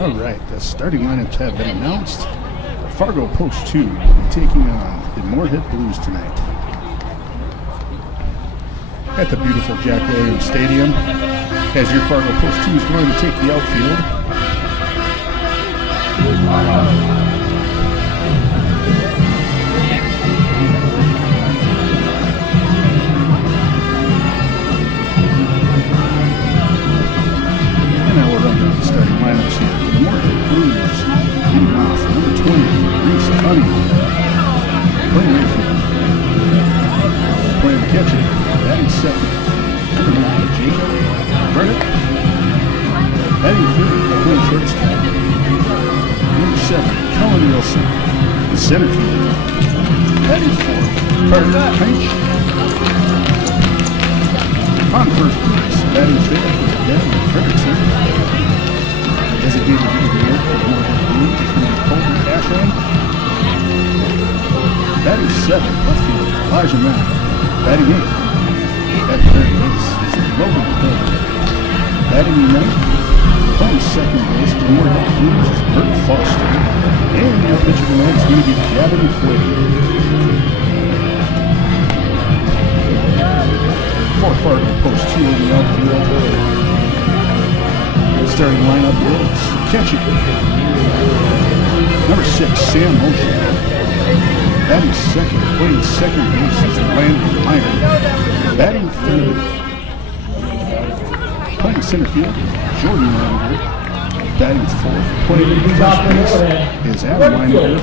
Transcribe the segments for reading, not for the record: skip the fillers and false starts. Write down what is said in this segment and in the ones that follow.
All right, the starting lineups have been announced. Fargo Post 2 will be taking on the Moorhead Blues tonight. At the beautiful Jack Williams Stadium, as your Fargo Post 2 is going to take the outfield. And now we'll run down the starting lineups here for the Moorhead Blues. Leading off, number 20, Reese Bunny. Playing right field. Playing catcher, batting second. Number 9, Jacob Burnett. Batting third, playing shortstop. Number 7, Colin Wilson. The center field. Batting fourth, Carter Pinch. On first base, batting fifth is Ben Fredrickson. Designated hitter for the Moorhead Blues is going to be Colton Ashland. Batting seventh, left field, Elijah Mack. Batting eighth, at third base is Logan Hill. Batting ninth, playing second base for the Moorhead Blues is Bert Foster. And your pitcher tonight is going to be Gavin Quaid. For Fargo Post 2 in the outfield. Starting lineup is catcher. Number 6, Sam Motion. Batting second, playing second base is Landon Meyer. Batting third, playing center field, Jordan Weiniger. Batting fourth, playing first base is Adam Weiniger.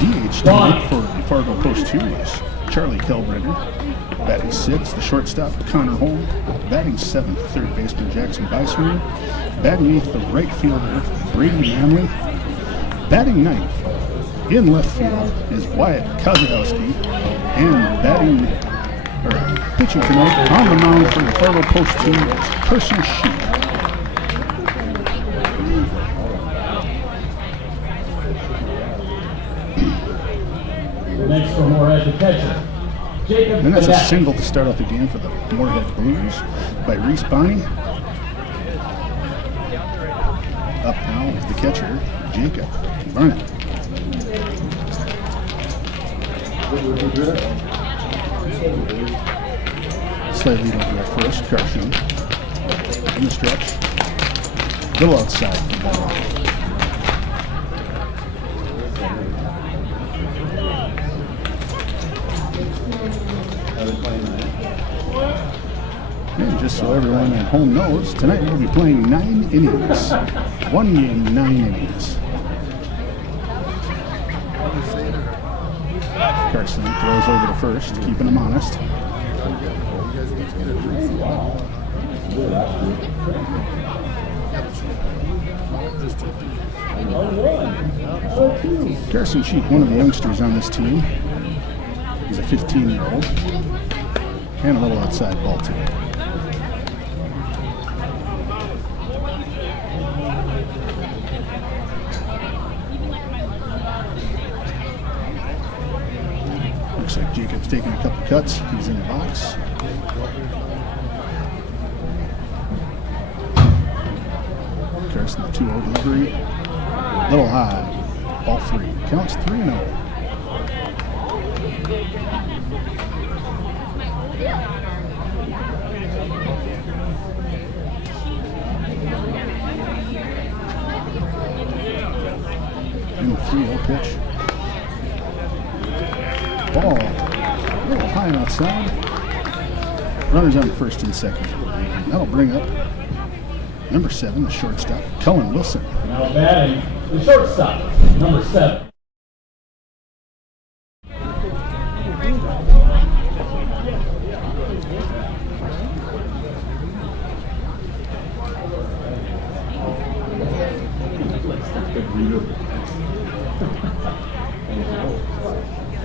DH tonight for the Fargo Post 2 is Charlie Kelbrenner. Batting sixth, the shortstop, Connor Holm. Batting seventh, third baseman, Jackson Beiswinger. Batting eighth, the right fielder, Brady Hamley. Batting ninth, in left field, is Wyatt Kozadowski. And pitching tonight on the mound for the Fargo Post 2 is Carson Sheep. Next for Moorhead, the catcher. And that's a single to start off the game for the Moorhead Blues by Reese Bonnie. Up now is the catcher, Jacob Burnett. Slight lead over at first, Carson. In the stretch. Little outside for the ball. And just so everyone at home knows, tonight we'll be playing 9 innings. 1 game, 9 innings. Carson throws over to first, keeping him honest. Carson Sheep, one of the youngsters on this team. He's a 15-year-old. And a little outside ball, too. Looks like Jacob's taking a couple cuts. He's in the box. Carson, the 2-0 delivery. Little high. Ball 3. Counts 3-0. And the 3-0 pitch. Ball a little high and outside. Runners on first and second. That'll bring up number 7, the shortstop, Cullen Wilson. Now batting the shortstop, number 7.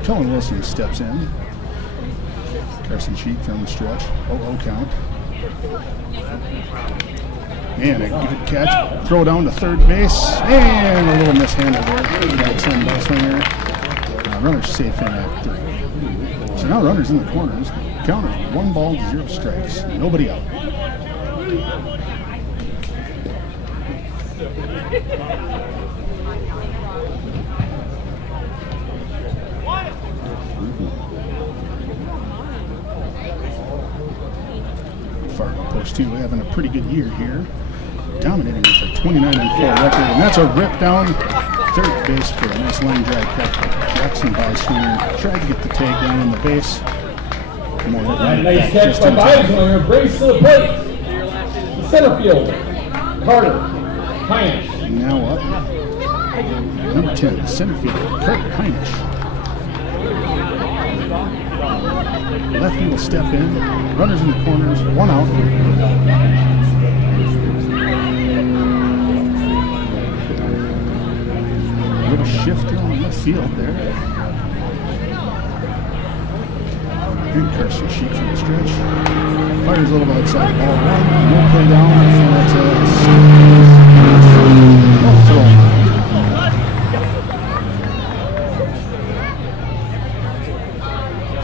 Cullen Wilson steps in. Carson Sheep from the stretch. 0-0 count. And a good catch. Throw down to third base. And a little mishandle there. Jackson Beiswinger. Runners safe in at 3. So now runners in the corners. Count is 1 ball, 0 strikes. Nobody out. Fargo Post 2 having a pretty good year here. Dominating with a 29-4 record, and that's a rip down third base for a nice line drive catch. Jackson Beiswinger tried to get the tag down on the base. That nice catch by Beiswinger, brings to the plate. The center fielder, Carter Heinrich. Now up, number 10, center fielder, Carter Heinrich. Lefty will step in, runners in the corners, one out. Little shift on the field there. Good Carson Sheep from the stretch. Fires a little outside ball one. No play down. And that's throw.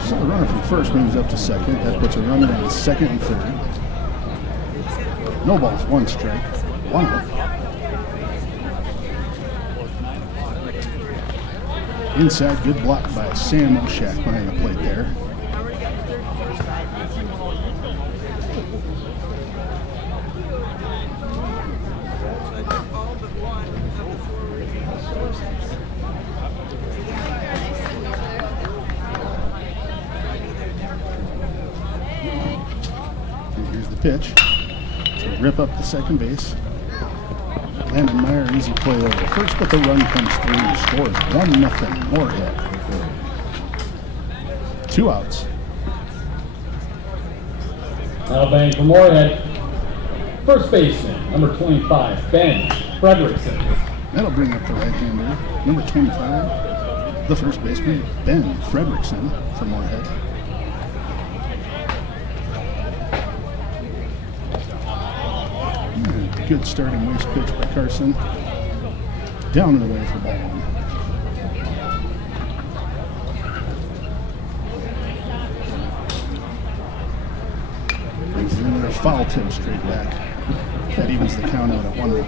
So the runner from first moves up to second. That puts a runner on second and third. No balls, one strike, one out. Inside, good block by Sam Oshak behind the plate there. And here's the pitch to rip up the second base. Landon Meyer, easy play over first, but the run comes through and scores 1-0 Moorhead. 2 outs. Now bang for Moorhead. First baseman, number 25, Ben Frederickson. That'll bring up the right-hander, number 25, the first baseman, Ben Frederickson for Moorhead. Good starting waist pitch by Carson. Down and away for ball one. Brings it in there, foul tip straight back. That evens the count out at 1-1.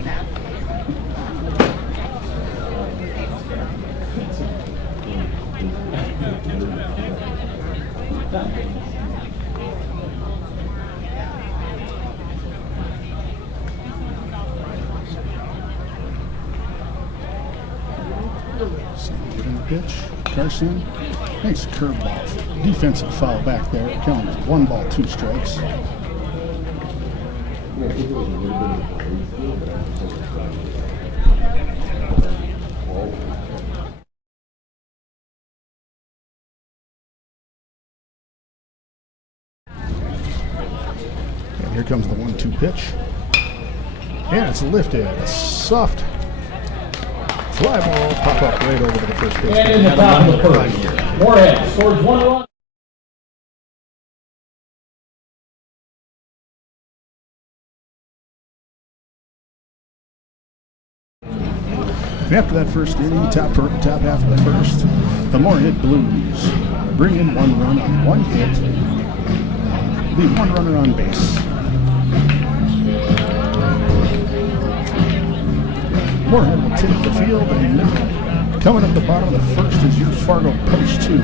Get in the pitch. Carson. Nice curveball. Defensive foul back there. Count is 1 ball, 2 strikes. And here comes the 1-2 pitch. And it's lifted. A soft fly ball pop up right over to the first base. And in the top of the first, Moorhead scores 1 run. And after that first inning, top half of the first, the Moorhead Blues bring in 1 run on 1 hit, leave 1 runner on base. Moorhead will take the field, and coming up the bottom of the first is your Fargo Post 2.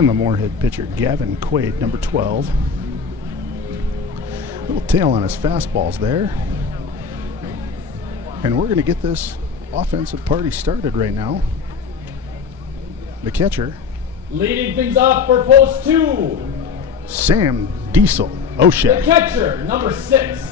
And the Moorhead pitcher, Gavin Quaid, number 12. Little tail on his fastballs there. And we're going to get this offensive party started right now. The catcher, leading things off for post 2. Sam Diesel The O'Shea. catcher, number 6.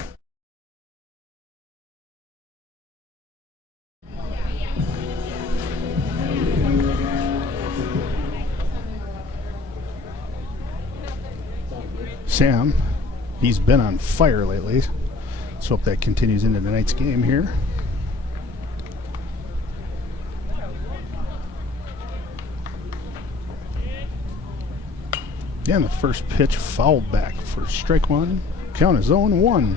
Sam, he's been on fire lately. Let's hope that continues into tonight's game here. And the first pitch fouled back for strike one. Count is 0-1.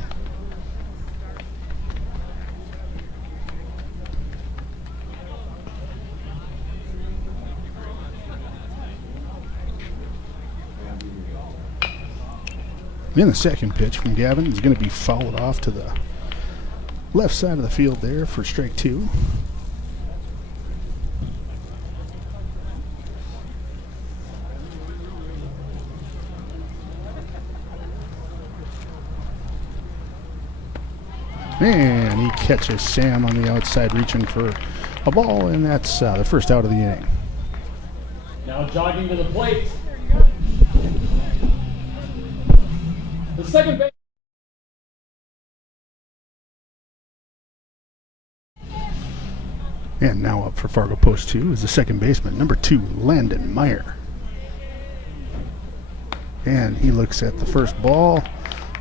Then the second pitch from Gavin is going to be fouled off to the left side of the field there for strike 2. And he catches Sam on the outside reaching for a ball, and that's the first out of the inning. Now jogging to the plate. The second base. And now up for Fargo Post 2 is the second baseman, number 2, Landon Meyer. And he looks at the first ball.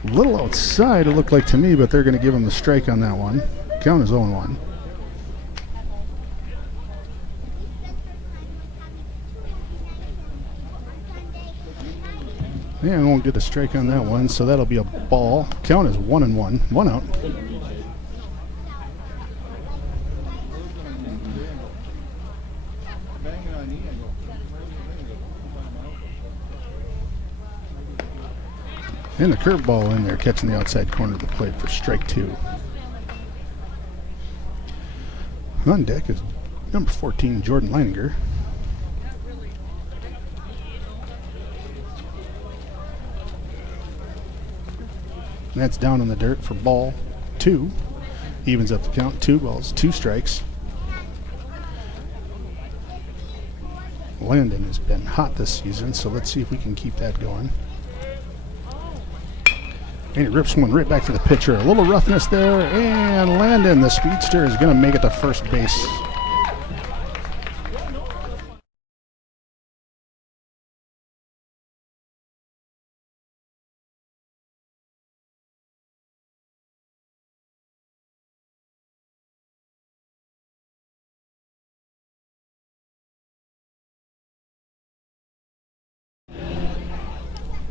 A little outside, it looked like to me, but they're going to give him the strike on that one. Count is 0-1. And won't get a strike on that one, so that'll be a ball. Count is 1-1. 1 out. And the curveball in there, catching the outside corner of the plate for strike 2. On deck is number 14, Jordan Leininger. And that's down in the dirt for ball 2. Evens up the count. 2 balls, 2 strikes. Landon has been hot this season, so let's see if we can keep that going. And he rips one right back to the pitcher. A little roughness there, and Landon, the speedster, is going to make it to first base.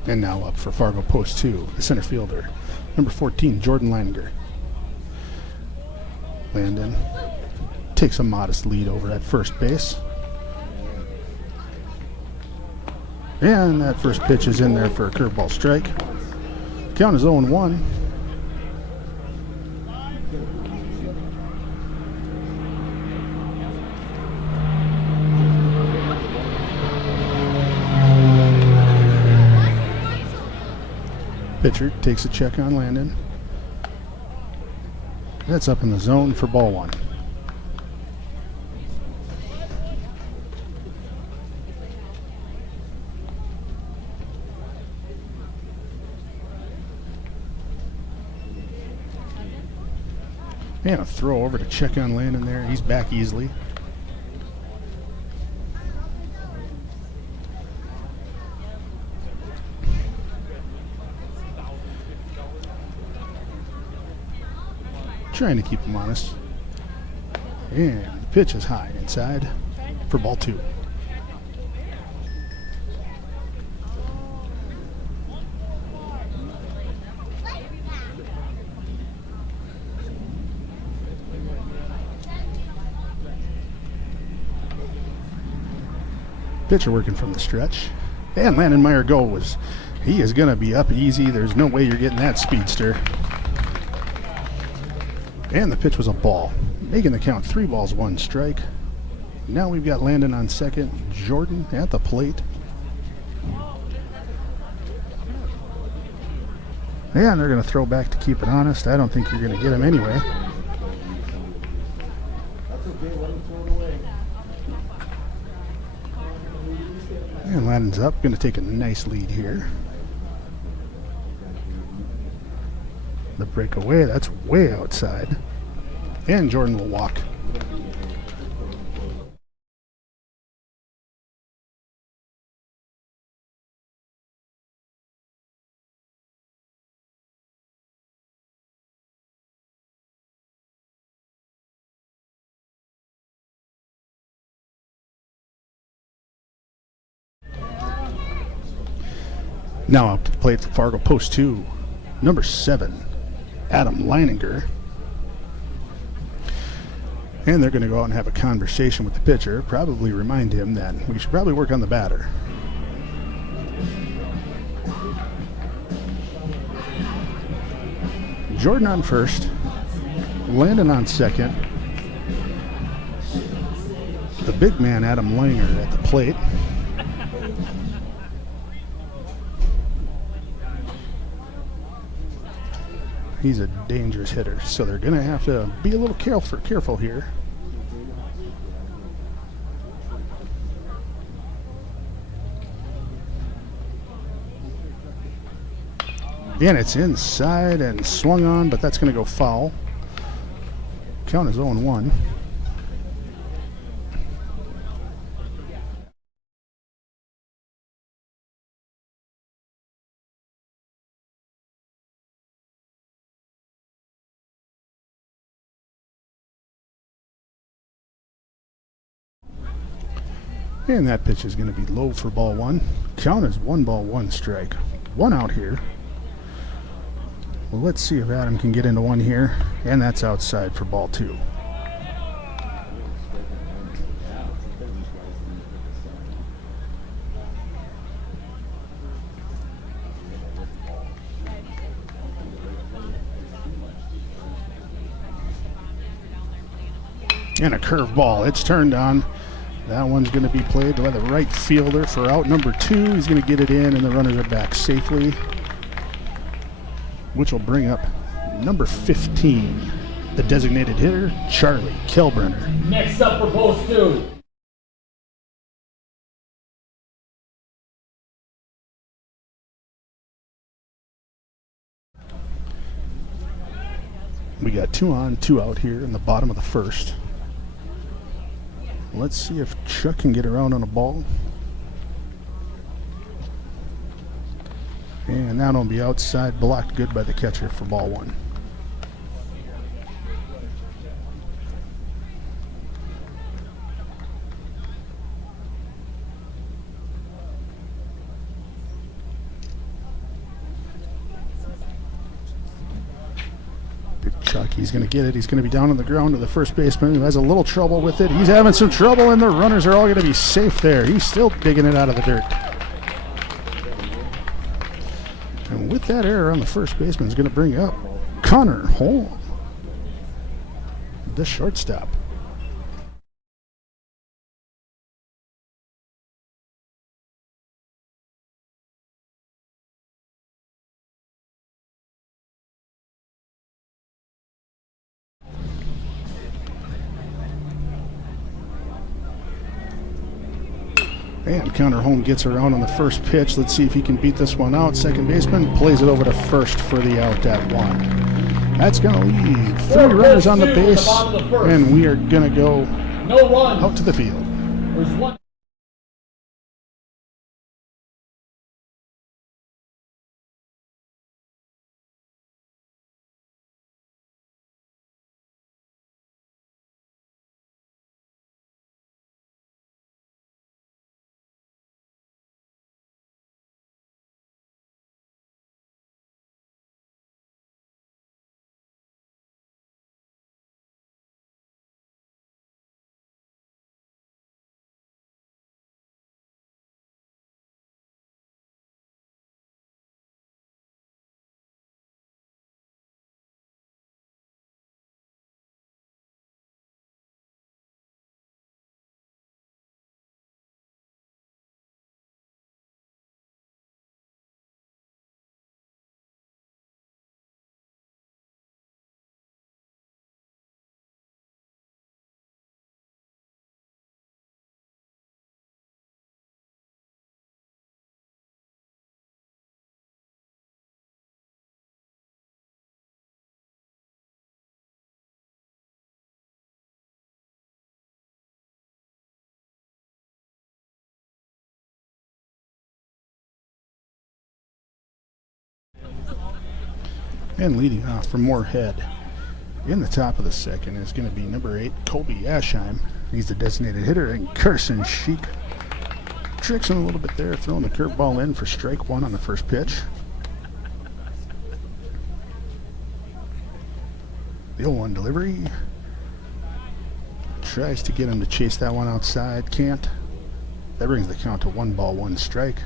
And now up for Fargo Post 2, the center fielder, number 14, Jordan Leininger. Landon takes a modest lead over at first base. And that first pitch is in there for a curveball strike. Count is 0-1. Pitcher takes a check on Landon. That's up in the zone for ball 1. And a throw over to check on Landon there. He's back easily. Trying to keep him honest. And the pitch is high inside for ball 2. Pitcher working from the stretch. And Landon Meyer he is going to be up easy. There's no way you're getting that speedster. And the pitch was a ball, making the count 3 balls, 1 strike. Now we've got Landon on second, Jordan at the plate. Yeah, and they're going to throw back to keep it honest. I don't think you're going to get him anyway. And Ladden's up, going to take a nice lead here. The breakaway, that's way outside. And Jordan will walk. Now up to the plate for Fargo Post 2, number 7, Adam Leininger. And they're going to go out and have a conversation with the pitcher, probably remind him that we should probably work on the batter. Jordan on first, Landon on second, the big man Adam Leininger at the plate. He's a dangerous hitter, so they're going to have to be a little careful here. And it's inside and swung on, but that's going to go foul. Count is 0-1. And that pitch is going to be low for ball 1. Count is 1 ball, 1 strike. 1 out here. Well, let's see if Adam can get into one here. And that's outside for ball 2. And a curveball. It's turned on. That one's going to be played by the right fielder for out number 2. He's going to get it in, and the runners are back safely, which will bring up number 15, the designated hitter, Charlie Kelbrenner. Next up for Post 2. We got 2 on, 2 out here in the bottom of the first. Let's see if Chuck can get around on a ball. And that'll be outside, blocked good by the catcher for ball 1. Big Chuck, he's going to get it. He's going to be down on the ground to the first baseman, who has a little trouble with it. He's having some trouble, and the runners are all going to be safe there. He's still digging it out of the dirt. And with that error on the first baseman is going to bring up Connor Holm, the shortstop. And Connor Holm gets around on the first pitch. Let's see if he can beat this one out. Second baseman plays it over to first for the out at 1. That's going to leave 3 runners on the base, and we are going to go out to the field. And leading off from Moorhead in the top of the second is going to be number 8, Colby Ashheim. He's the designated hitter, and Carson Sheik tricks him a little bit there, throwing the curveball in for strike one on the first pitch. The 0-1 delivery. Tries to get him to chase that one outside. Can't. That brings the count to 1 ball, 1 strike.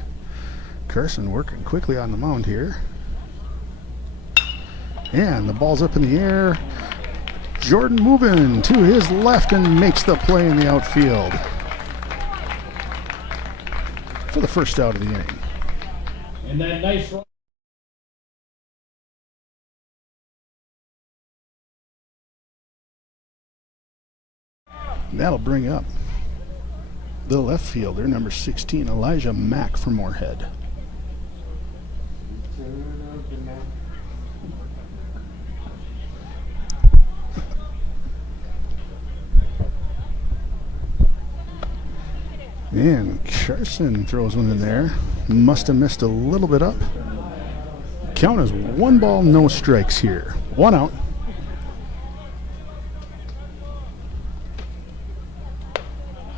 Carson working quickly on the mound here. And the ball's up in the air. Jordan moving to his left and makes the play in the outfield for the first out of the inning. And that nice run. That'll bring up the left fielder, number 16, Elijah Mack from Moorhead. And Carson throws one in there. Must have missed a little bit up. Count is 1 ball, no strikes here. 1 out.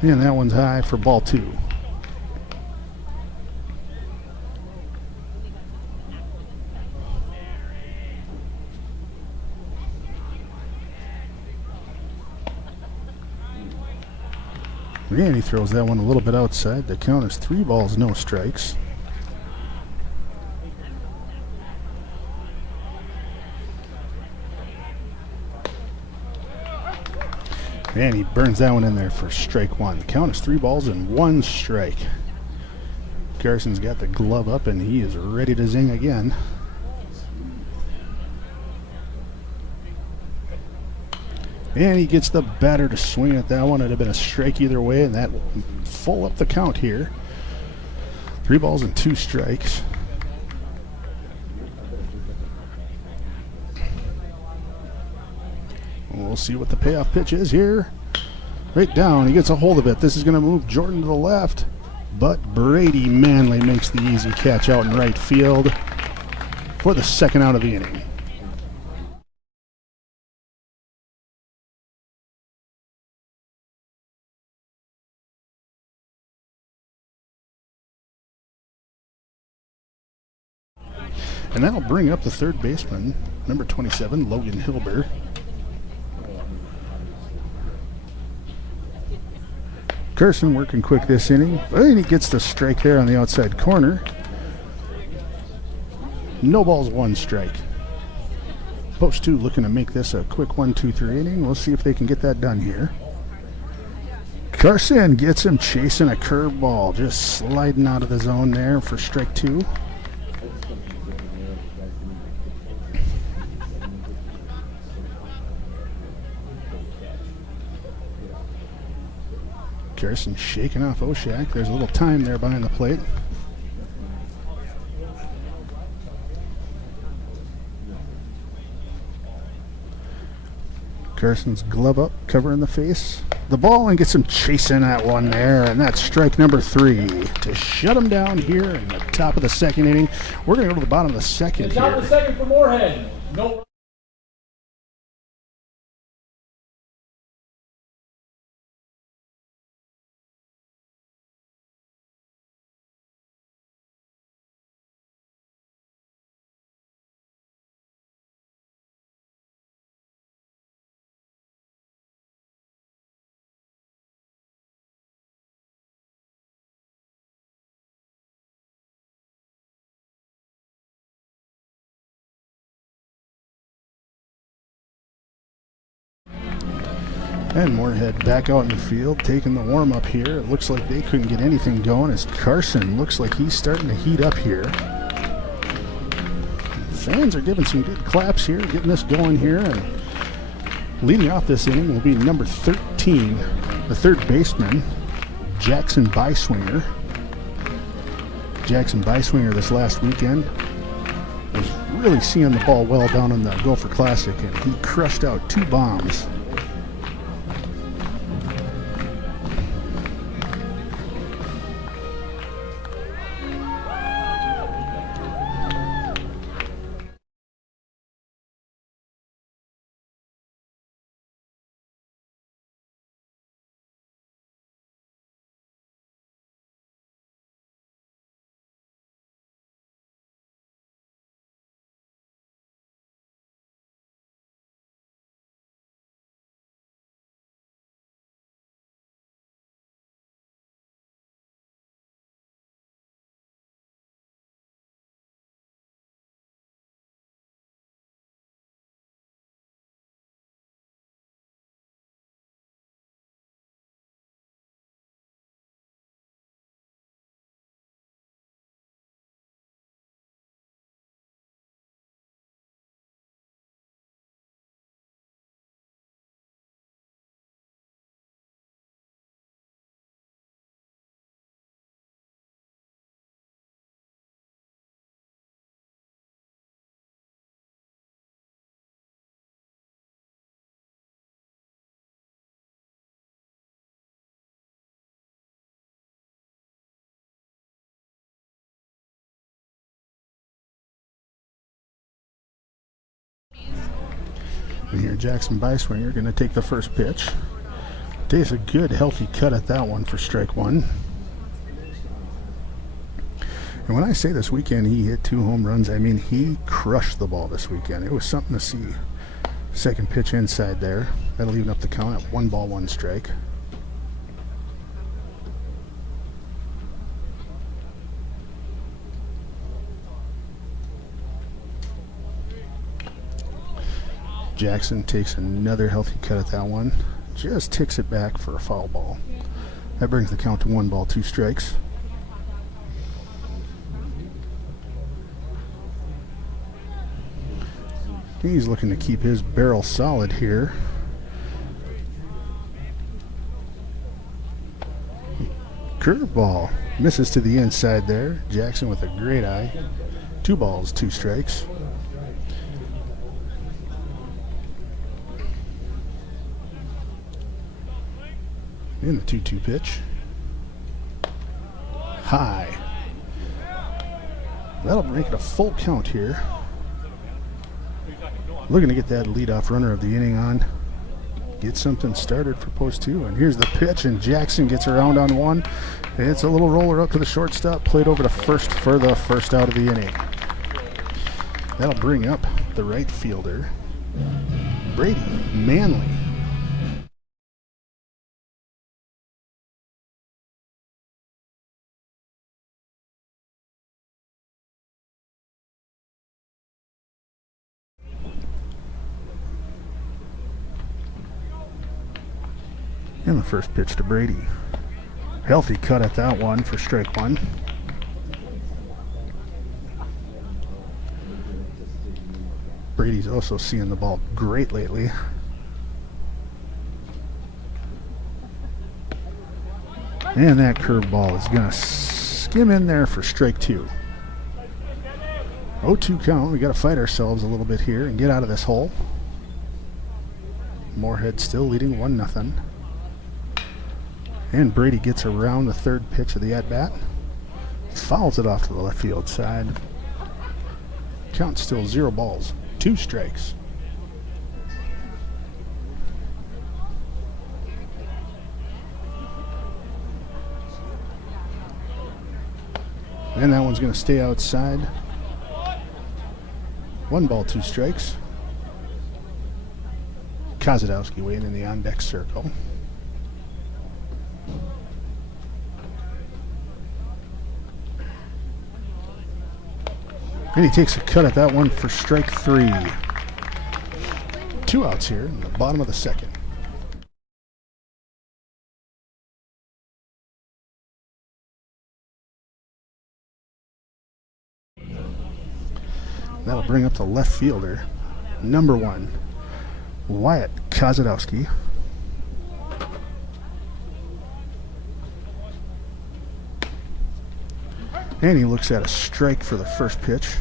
And that one's high for ball 2. And he throws that one a little bit outside. The count is 3 balls, no strikes. And he burns that one in there for strike 1. The count is 3 balls and 1 strike. Carson's got the glove up and he is ready to zing again. And he gets the batter to swing at that one. It'd have been a strike either way, and that will full up the count here. 3 balls and 2 strikes. We'll see what the payoff pitch is here. Right down. He gets a hold of it. This is going to move Jordan to the left, but Brady Manley makes the easy catch out in right field for the second out of the inning. And that'll bring up the third baseman, number 27, Logan Hilber. Carson working quick this inning, and he gets the strike there on the outside corner. No balls, 1 strike. Post 2 looking to make this a quick 1-2-3 inning. We'll see if they can get that done here. Carson gets him chasing a curveball, just sliding out of the zone there for strike 2. Carson shaking off Oshak. There's a little time there behind the plate. Carson's glove up, covering the face. The ball, and gets him chasing that one there, and that's strike number 3 to shut him down here in the top of the second inning. We're going to go to the bottom of the second here. Top of the second for Moorhead. No. And Moorhead back out in the field, taking the warm-up here. It looks like they couldn't get anything going as Carson looks like he's starting to heat up here. Fans are giving some good claps here, getting this going here. And leading off this inning will be number 13, the third baseman, Jackson Beiswinger. Jackson Beiswinger this last weekend was really seeing the ball well down in the Gopher Classic, and he crushed out 2 bombs. And here, Jackson Byswinger going to take the first pitch. Takes a good, healthy cut at that one for strike one. And when I say this weekend he hit 2 home runs, I mean he crushed the ball this weekend. It was something to see. Second pitch inside there. That'll even up the count at 1 ball, 1 strike. Jackson takes another healthy cut at that one. Just ticks it back for a foul ball. That brings the count to 1 ball, 2 strikes. He's looking to keep his barrel solid here. Curveball misses to the inside there. Jackson with a great eye. 2 balls, 2 strikes. In the 2-2 pitch. High. That'll make it a full count here. Looking to get that leadoff runner of the inning on. Get something started for post 2. And here's the pitch, and Jackson gets around on 1. It's a little roller up to the shortstop. Played over to first for the first out of the inning. That'll bring up the right fielder, Brady Manley. And the first pitch to Brady. Healthy cut at that one for strike 1. Brady's also seeing the ball great lately. And that curveball is going to skim in there for strike 2. 0-2 count. We got to fight ourselves a little bit here and get out of this hole. Moorhead still leading 1-0. And Brady gets around the third pitch of the at-bat. Fouls it off to the left field side. Count still 0 balls, 2 strikes. And that one's going to stay outside. 1 ball, 2 strikes. Kozadowski waiting in the on-deck circle. And he takes a cut at that one for strike 3. 2 outs here in the bottom of the second. That'll bring up the left fielder, number 1, Wyatt Kozadowski. And he looks at a strike for the first pitch.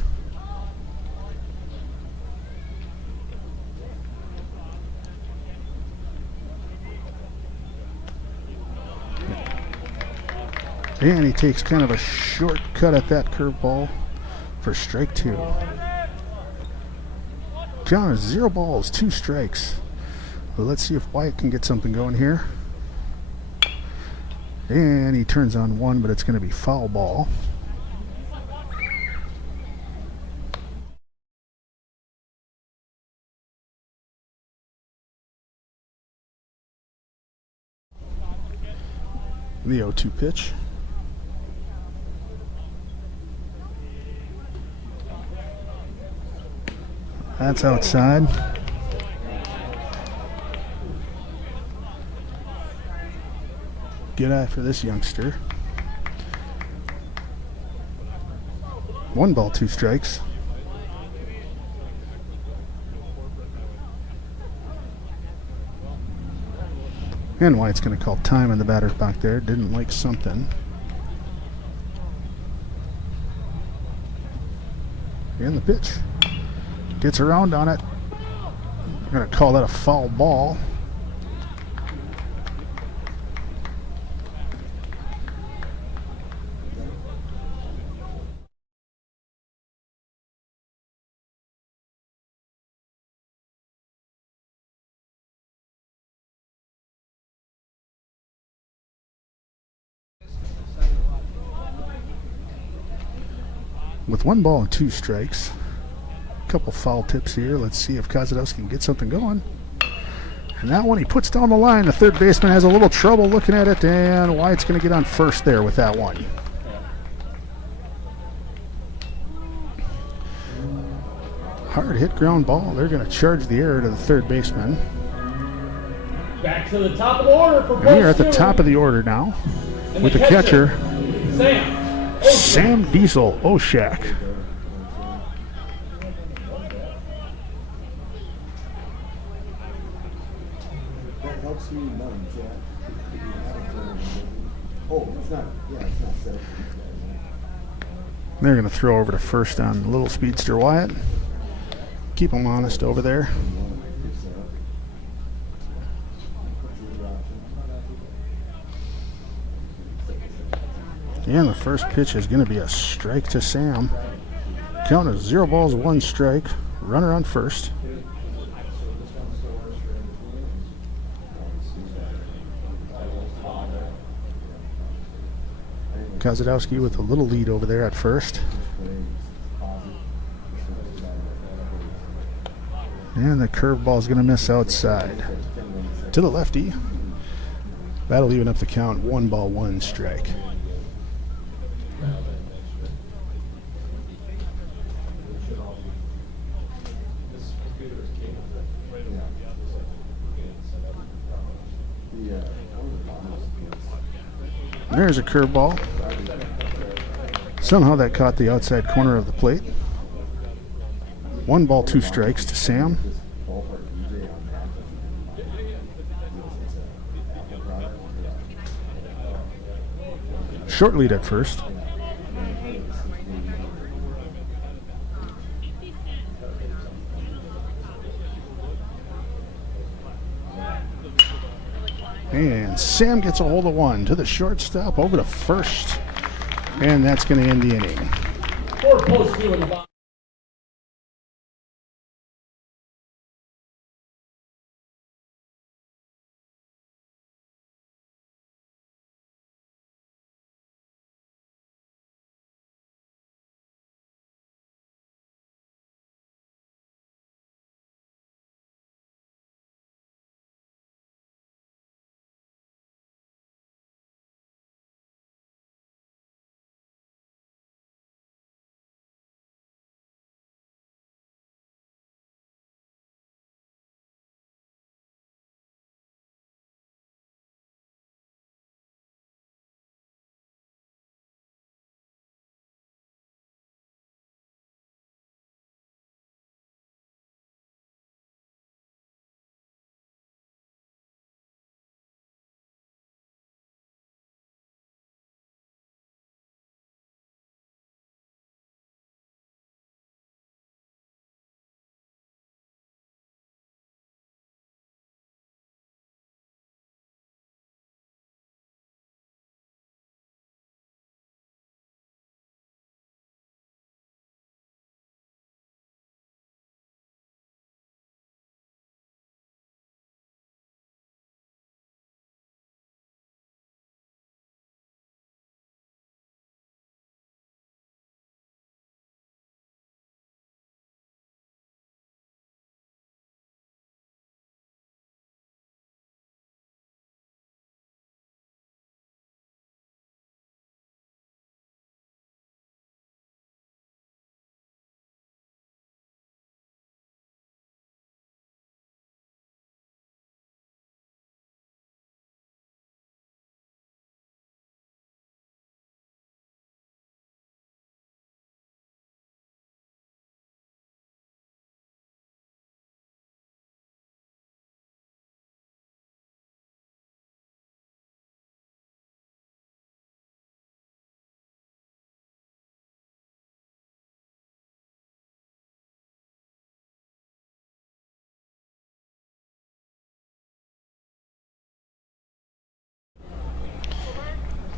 And he takes kind of a short cut at that curveball for strike 2. Count is 0 balls, 2 strikes. Well, let's see if Wyatt can get something going here. And he turns on 1, but it's going to be foul ball. The 0-2 pitch. That's outside. Good eye for this youngster. 1 ball, 2 strikes. And Wyatt's going to call time on the batter's back there. Didn't like something. And the pitch. Gets around on it. Going to call that a foul ball. with 1 ball and 2 strikes. A couple foul tips here. Let's see if Kozadowski can get something going. And that one he puts down the line. The third baseman has a little trouble looking at it, and Wyatt's going to get on first there with that one. Hard hit ground ball. They're going to charge the error to the third baseman. Back to the top of the order for We are at the top of the order now with the catcher, Sam Diesel Oshak. That helps me none, Jack. Oh, it's not. Yeah, it's not set up for these guys. They're going to throw over to first on little speedster Wyatt. Keep him honest over there. And the first pitch is going to be a strike to Sam. Count is 0 balls, 1 strike. Runner on first. Kozadowski with a little lead over there at first. And the curveball is going to miss outside. To the lefty. That'll even up the count. 1 ball, 1 strike. There's a curveball. Somehow that caught the outside corner of the plate. 1 ball, 2 strikes to Sam. Short lead at first. And Sam gets a hold of 1 to the shortstop, over to first. And that's going to end the inning. 4 post 2 in the bottom.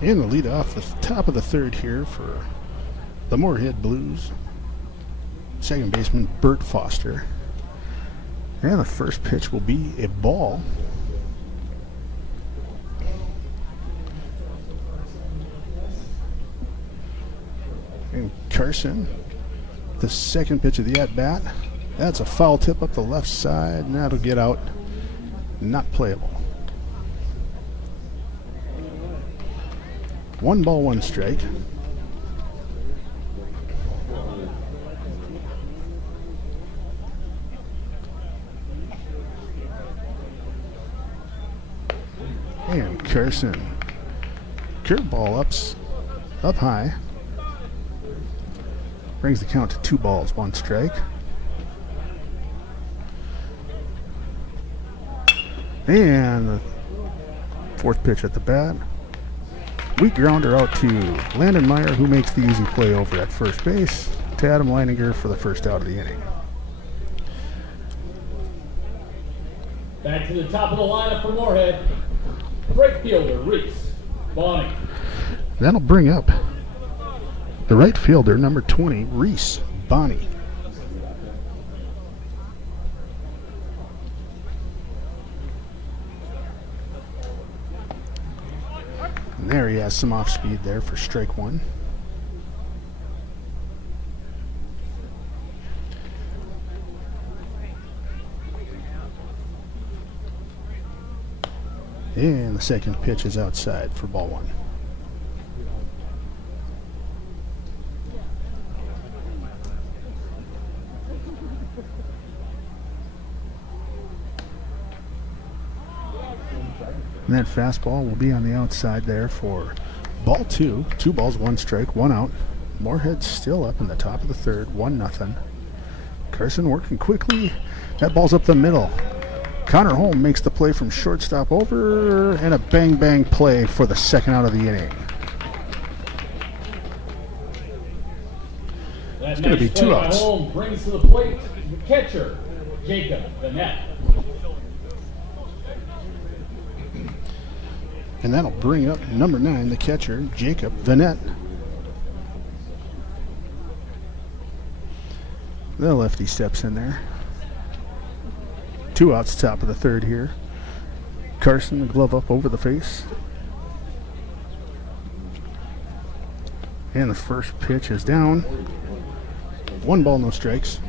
In the lead off the top of the third here for the Moorhead Blues. Second baseman Bert Foster. And the first pitch will be a ball. And Carson. The second pitch of the at-bat. That's a foul tip up the left side, and that'll get out. Not playable. 1 ball, 1 strike. And Carson. Curveball up high. Brings the count to 2 balls, 1 strike. And the 4th pitch at the bat. Weak grounder out to Landon Meyer, who makes the easy play over at first base to Adam Leininger for the first out of the inning. Back to the top of the lineup for Moorhead. Right fielder, Reese Bonnie. That'll bring up the right fielder, number 20, Reese Bonnie. And there he has some off speed there for strike 1. And the second pitch is outside for ball 1. And that fastball will be on the outside there for ball 2. 2 balls, 1 strike, 1 out. Moorhead still up in the top of the 3rd, 1-0. Carson working quickly. That ball's up the middle. Connor Holm makes the play from shortstop over, and a bang-bang play for the second out of the inning. It's gonna be 2 outs. Holm brings to the plate the catcher, Jacob Vanette. And that'll bring up number 9, the catcher, Jacob Vanette. The lefty steps in there. 2 outs, top of the 3rd here. Carson, the glove up over the face. And the first pitch is down. 1 ball, no strikes.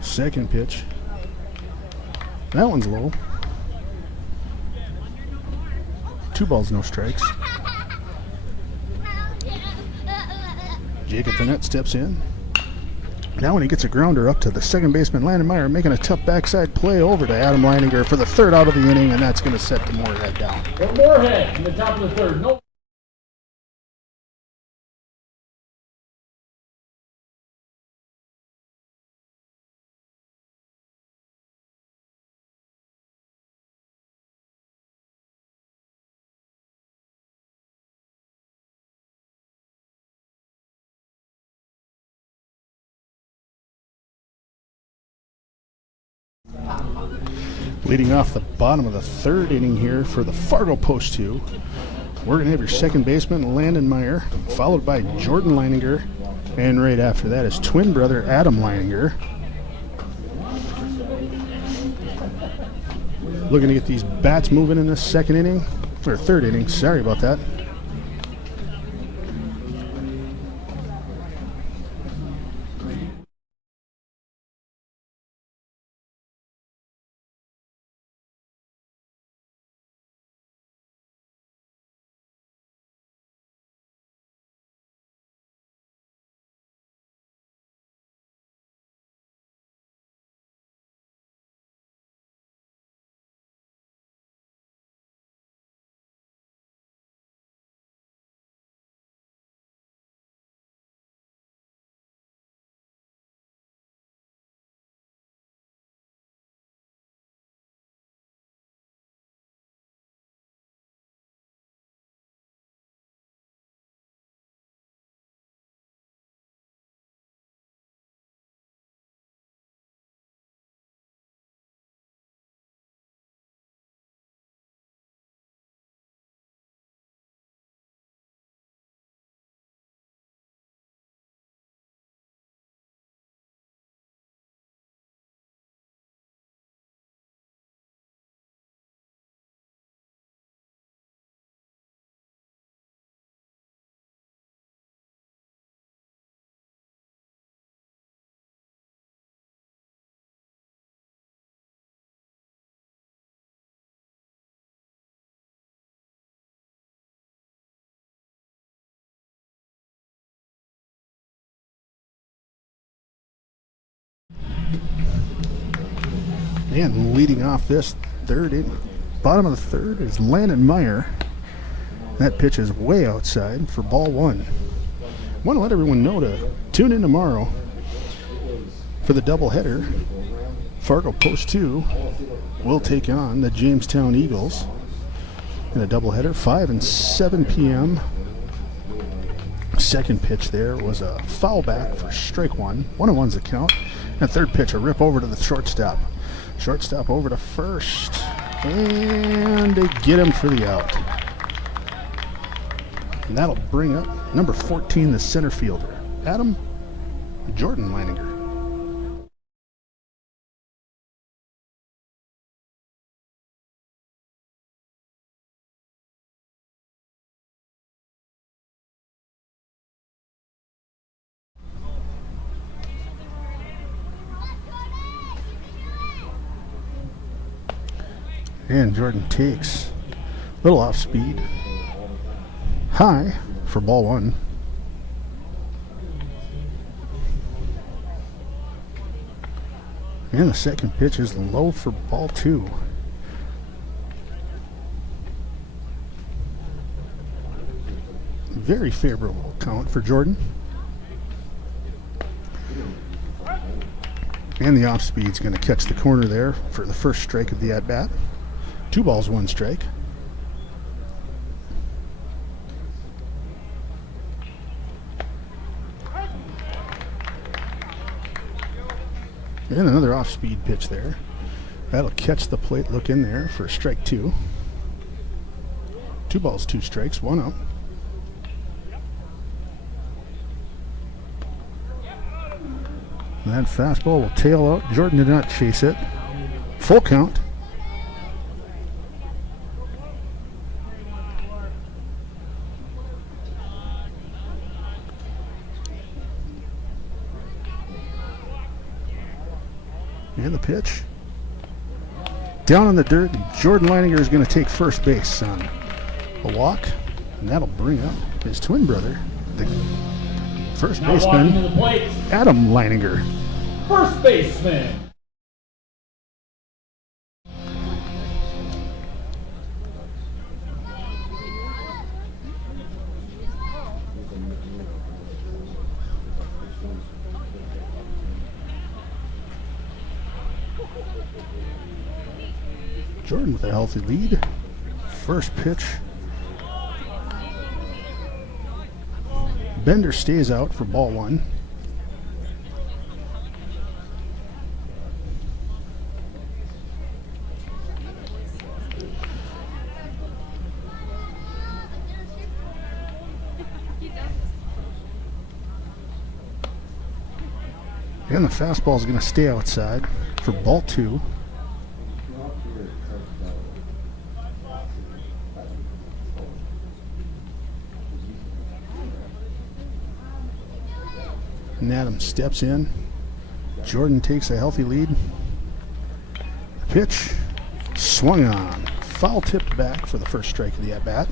Second pitch. That one's low. 2 balls, no strikes. Jacob Vanette steps in. Now when he gets a grounder up to the second baseman, Landon Meyer, making a tough backside play over to Adam Leininger for the 3rd out of the inning, and that's going to set the Moorhead down. For Moorhead in the top of the 3rd. No Leading off the bottom of the 3rd inning here for the Fargo Post 2. We're going to have your second baseman, Landon Meyer, followed by Jordan Leininger, and right after that is twin brother Adam Leininger. Looking to get these bats moving in this 2nd inning, or 3rd inning, sorry about that. And leading off this bottom of the third is Landon Meyer. That pitch is way outside for ball one. Want to let everyone know to tune in tomorrow for the doubleheader. Fargo Post 2 will take on the Jamestown Eagles in a doubleheader, 5 and 7 p.m. Second pitch there was a foul back for strike one. 1-1's the count. And third pitch, a rip over to the shortstop. Shortstop over to first. And they get him for the out. And that'll bring up number 14, the center fielder, Jordan Leininger. And Jordan takes a little off speed. High for ball one. And the second pitch is low for ball two. Very favorable count for Jordan. And the off speed's going to catch the corner there for the first strike of the at-bat. 2 balls, 1 strike. And another off-speed pitch there. That'll catch the plate, look in there for strike 2. 2 balls, 2 strikes, 1 out. And that fastball will tail out. Jordan did not chase it. Full count. And the pitch. Down in the dirt, Jordan Leininger is going to take first base on a walk. And that'll bring up his twin brother, the first baseman, Adam Leininger. First baseman. Jordan with a healthy lead. First pitch. Bender stays out for ball one. And the fastball is going to stay outside for ball two. And Adam steps in. Jordan takes a healthy lead. Pitch swung on. Foul tipped back for the first strike of the at-bat.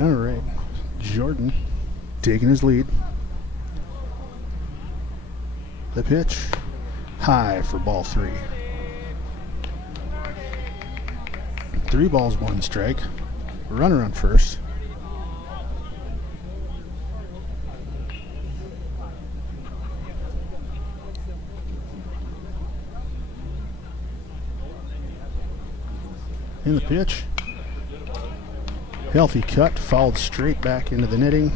All right, Jordan taking his lead. The pitch, high for ball three. 3 balls, 1 strike. Runner on first. In the pitch. Healthy cut, fouled straight back into the netting.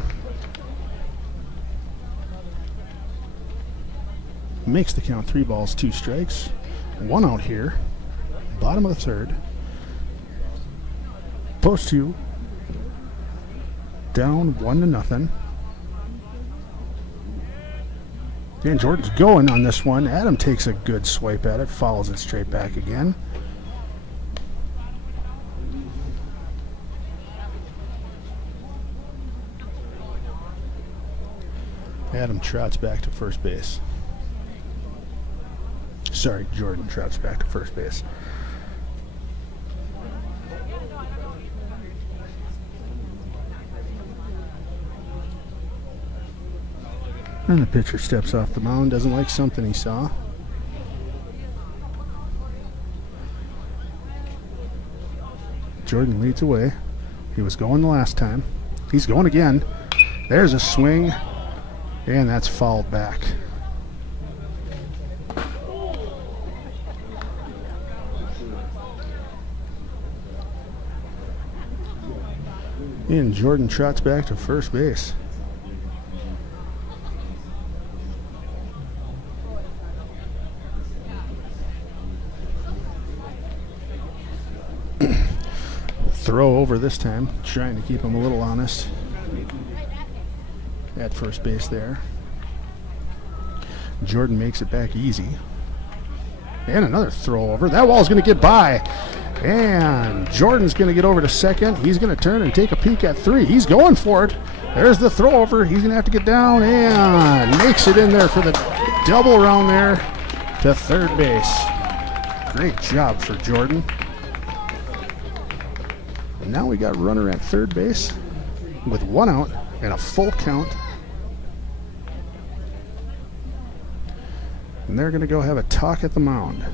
Makes the count 3 balls, 2 strikes. 1 out here. Bottom of the third. Post 2. Down 1-0. Dan Jordan's going on this one. Adam takes a good swipe at it, follows it straight back again. Adam trots back to first base. Sorry, Jordan trots back to first base. And the pitcher steps off the mound, doesn't like something he saw. Jordan leads away. He was going the last time. He's going again. There's a swing, and that's fouled back. And Jordan trots back to first base. Throw over this time, trying to keep him a little honest at first base there. Jordan makes it back easy. And another throw over. That ball's going to get by. And Jordan's going to get over to second. He's going to turn and take a peek at third. He's going for it. There's the throw over. He's going to have to get down and makes it in there for the double around there to third base. Great job for Jordan. And now we got runner at third base with 1 out and a full count. And they're going to go have a talk at the mound.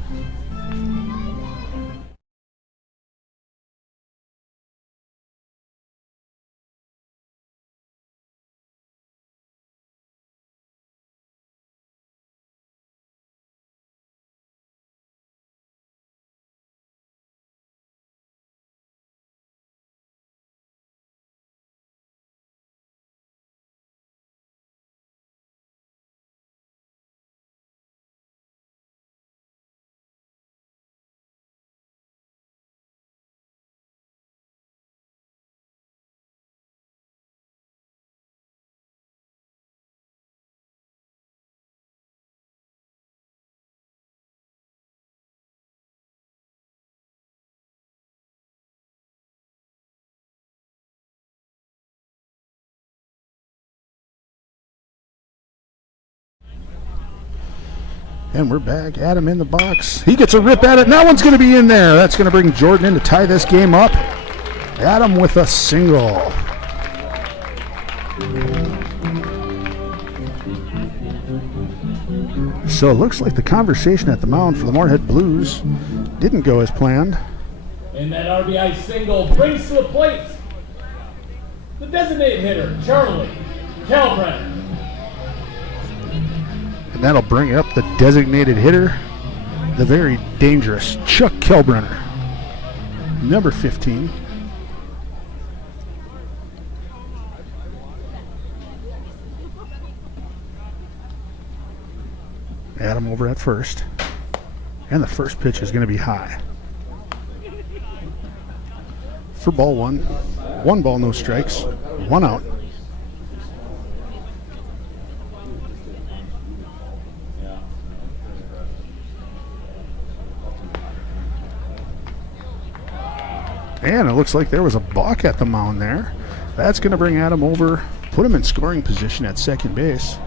And we're back. Adam in the box. He gets a rip at it. And that one's going to be in there. That's going to bring Jordan in to tie this game up. Adam with a single. So it looks like the conversation at the mound for the Moorhead Blues didn't go as planned. And that RBI single brings to the plate the designated hitter, Charlie Calbrenner. And that'll bring up the designated hitter, the very dangerous Chuck Kelbrenner, number 15. Adam over at first. And the first pitch is going to be high. For ball one. 1 ball, no strikes. 1 out. And it looks like there was a balk at the mound there. That's going to bring Adam over, put him in scoring position at second base.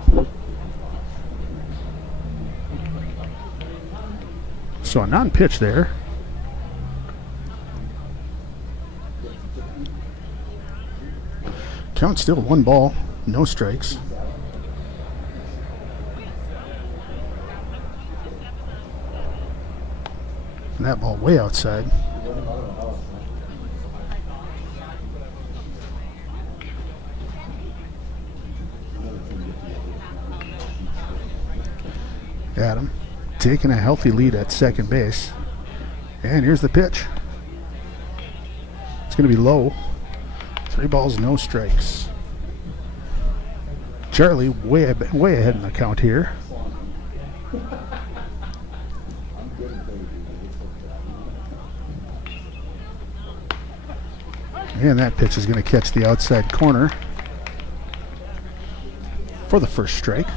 So a non-pitch there. Count still 1 ball, no strikes. And that ball way outside. Adam taking a healthy lead at second base. And here's the pitch. It's going to be low. 3 balls, no strikes. Charlie way ahead in the count here. And that pitch is going to catch the outside corner for the first strike.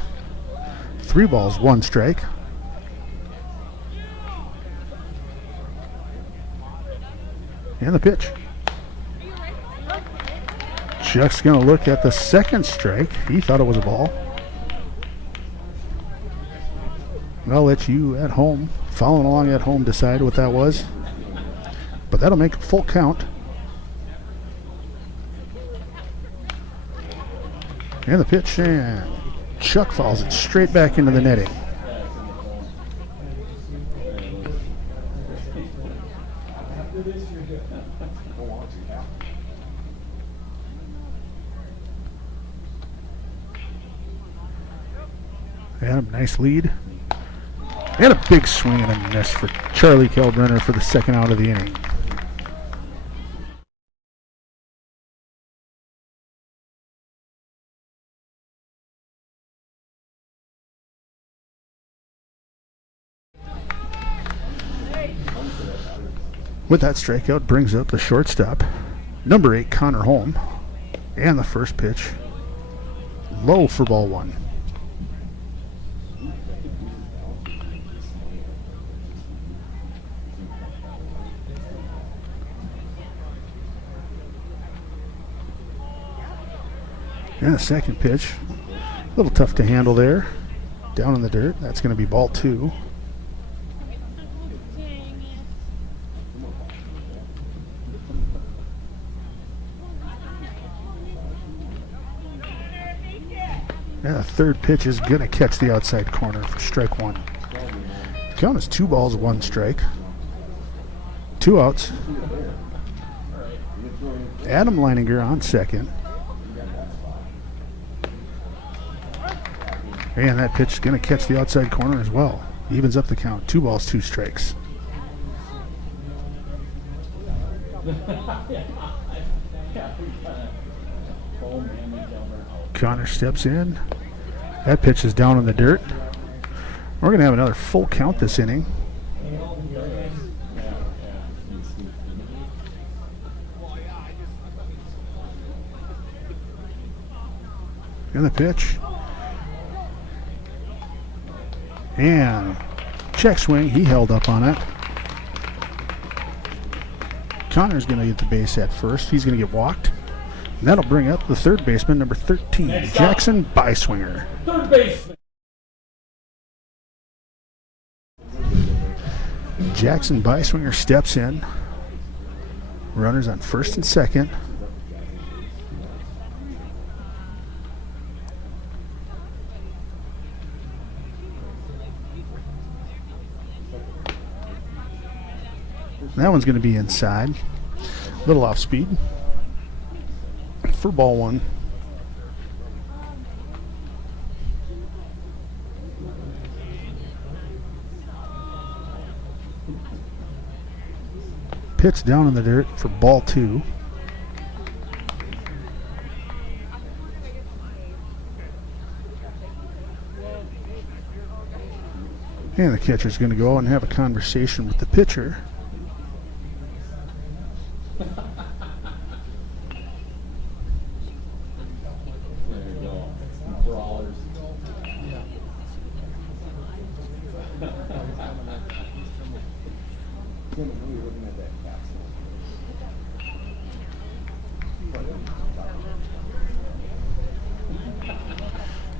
3 balls, 1 strike. And the pitch. Chuck's going to look at the second strike. He thought it was a ball. I'll let you at home, following along at home, decide what that was. But that'll make a full count. And the pitch, and Chuck fouls it straight back into the netting. And a nice lead. And a big swing and a miss for Charlie Kalbrenner for the second out of the inning. With that strikeout, brings up the shortstop, number 8, Connor Holm. And the first pitch, low for ball 1. And the second pitch, a little tough to handle there. Down in the dirt. That's going to be ball 2. And the third pitch is going to catch the outside corner for strike 1. Count is 2 balls, 1 strike. 2 outs. Adam Leininger on second. And that pitch is going to catch the outside corner as well. Evens up the count. 2 balls, 2 strikes. Connor steps in. That pitch is down in the dirt. We're going to have another full count this inning. And the pitch. And check swing, he held up on it. Connor's going to get the base at first. He's going to get walked. And that'll bring up the third baseman, number 13, Jackson Beiswinger. Third baseman. Jackson Beiswinger steps in. Runners on first and second. That one's going to be inside. A little off speed for ball 1. Pitch down in the dirt for ball 2. And the catcher's going to go out and have a conversation with the pitcher.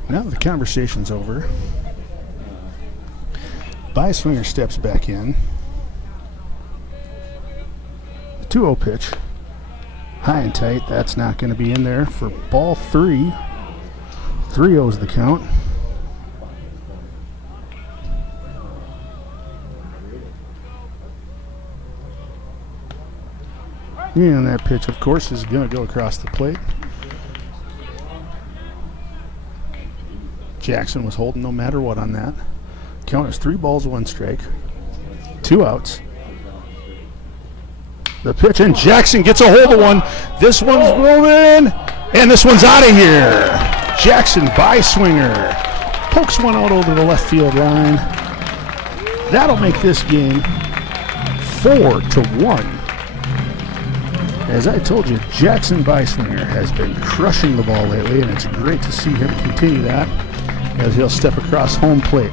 Now that the conversation's over, Beiswinger steps back in. The 2-0 pitch, high and tight. That's not going to be in there for ball 3. 3-0's the count. And that pitch, of course, is going to go across the plate. Jackson was holding no matter what on that. Count is 3 balls, 1 strike. 2 outs. The pitch, and Jackson gets a hold of one. This one's moving, and this one's out of here. Jackson Beiswinger pokes one out over the left field line. That'll make this game 4-1. As I told you, Jackson Beiswinger has been crushing the ball lately, and it's great to see him continue that as he'll step across home plate.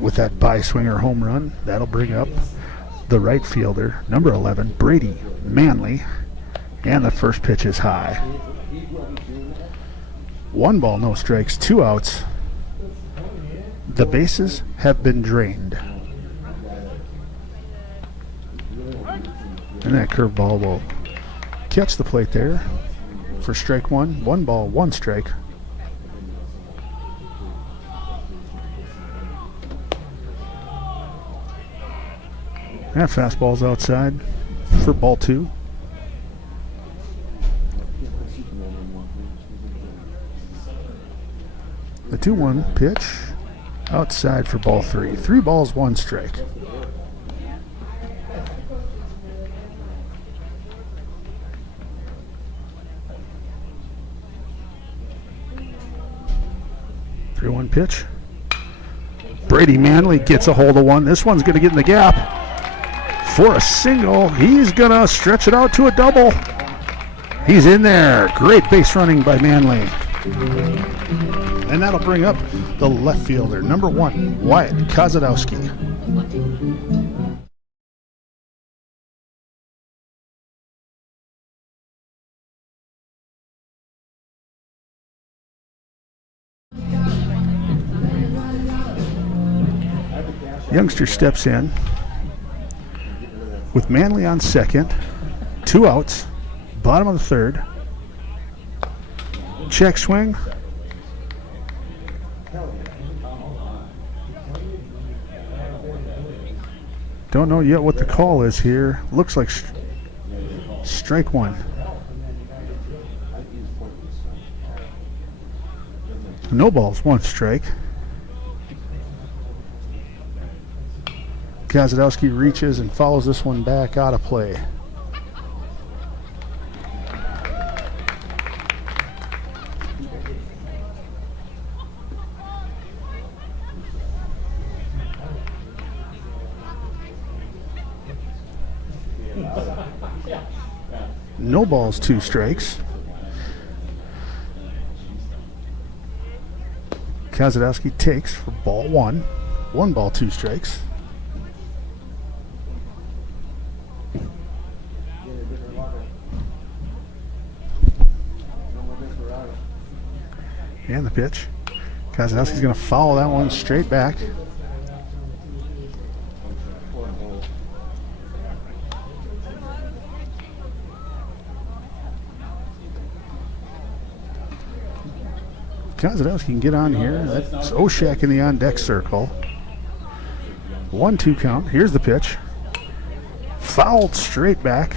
with that by-swinger home run. That'll bring up the right fielder, number 11, Brady Manley. And the first pitch is high. 1 ball, no strikes, 2 outs. The bases have been drained. And that curveball will catch the plate there for strike 1. 1 ball, 1 strike. That fastball's outside for ball 2. The 2-1 pitch outside for ball 3. 3 balls, 1 strike. Three-one pitch. Brady Manley gets a hold of one. This one's going to get in the gap for a single. He's going to stretch it out to a double. He's in there. Great base running by Manley. And that'll bring up the left fielder, number 1, Wyatt Kozadowski. Youngster steps in with Manley on second. 2 outs, bottom of the 3rd. Check swing. Don't know yet what the call is here. Looks like strike 1. No balls, 1 strike. Kozadowski reaches and follows this one back out of play. No balls, 2 strikes. Kozadowski takes for ball 1. 1 ball, 2 strikes. And the pitch. Kozadowski's going to follow that one straight back. Kozadowski can get on here. That's Oshak in the on-deck circle. 1-2 count. Here's the pitch. Fouled straight back.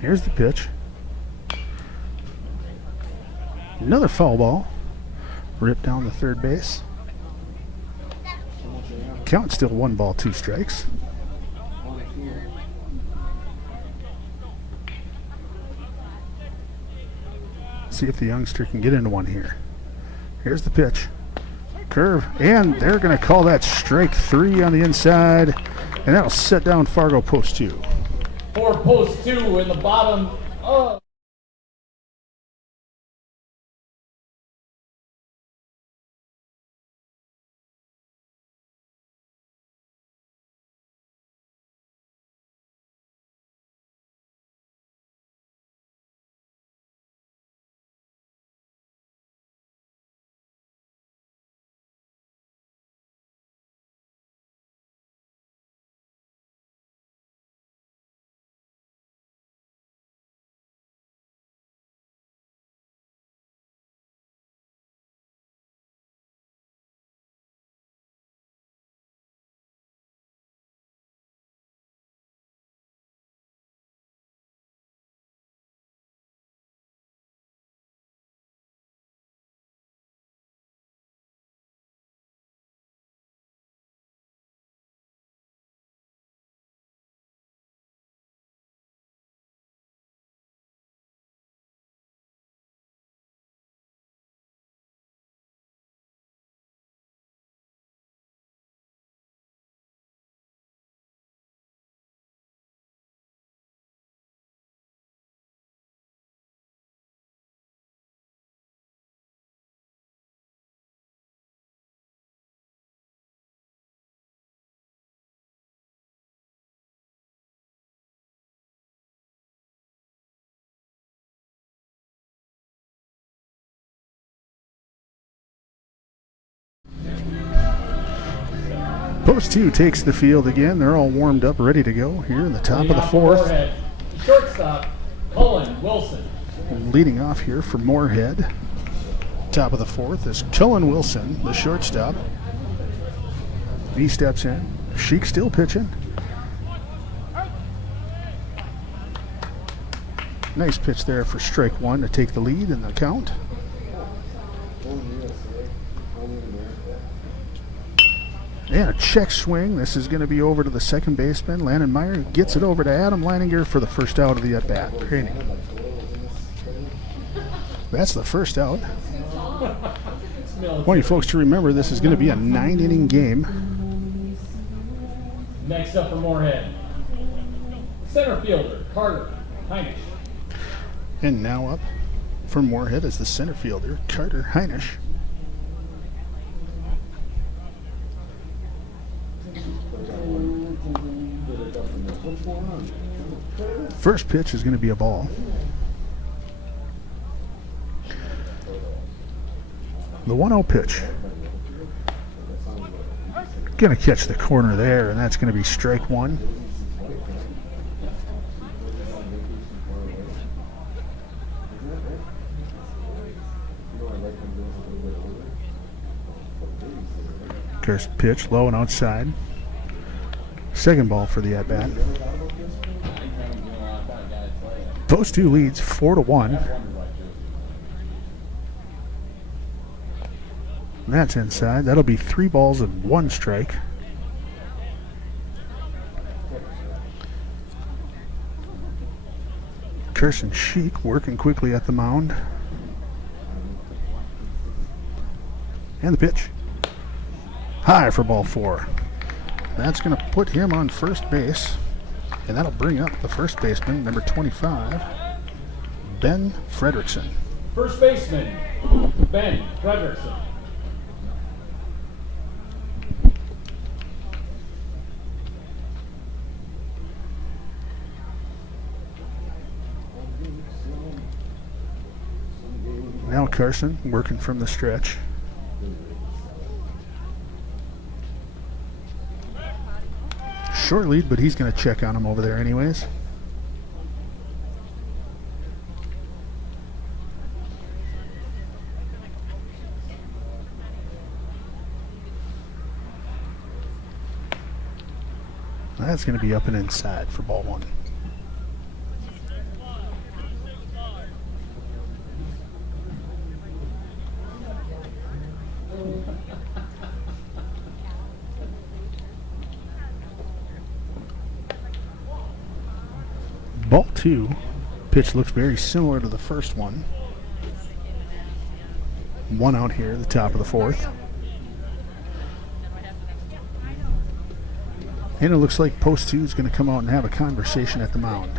Here's the pitch. Another foul ball. Ripped down the 3rd base. Count still 1 ball, 2 strikes. See if the youngster can get into one here. Here's the pitch. Curve, and they're going to call that strike 3 on the inside, and that'll set down Fargo post 2. For post 2 in the bottom of Post 2 takes the field again. They're all warmed up, ready to go here in the top of the fourth. Moorhead. Shortstop, Cullen Wilson. Leading off here for Moorhead. Top of the fourth is Cullen Wilson, the shortstop. He steps in. Sheik still pitching. Nice pitch there for strike one to take the lead in the count. And a check swing. This is going to be over to the second baseman. Landon Meyer gets it over to Adam Leininger for the first out of the at-bat. That's the first out. I want you folks to remember this is going to be a 9-inning game. Next up for Moorhead, center fielder Carter Heinisch. And now up for Moorhead is the center fielder, Carter Heinisch. First pitch is going to be a ball. The 1-0 pitch. Going to catch the corner there, and that's going to be strike one. First pitch, low and outside. Second ball for the at-bat. Post 2 leads 4-1. And that's inside. That'll be 3 balls and 1 strike. Kirsten Sheik working quickly at the mound. And the pitch. High for ball 4. That's going to put him on first base. And that'll bring up the first baseman, number 25, Ben Fredrickson. First baseman, Ben Fredrickson. Now Carson working from the stretch. Short lead, but he's going to check on him over there anyways. That's going to be up and inside for ball 1. Ball 2. Pitch looks very similar to the first one. 1 out here at the top of the fourth. And it looks like post 2 is going to come out and have a conversation at the mound.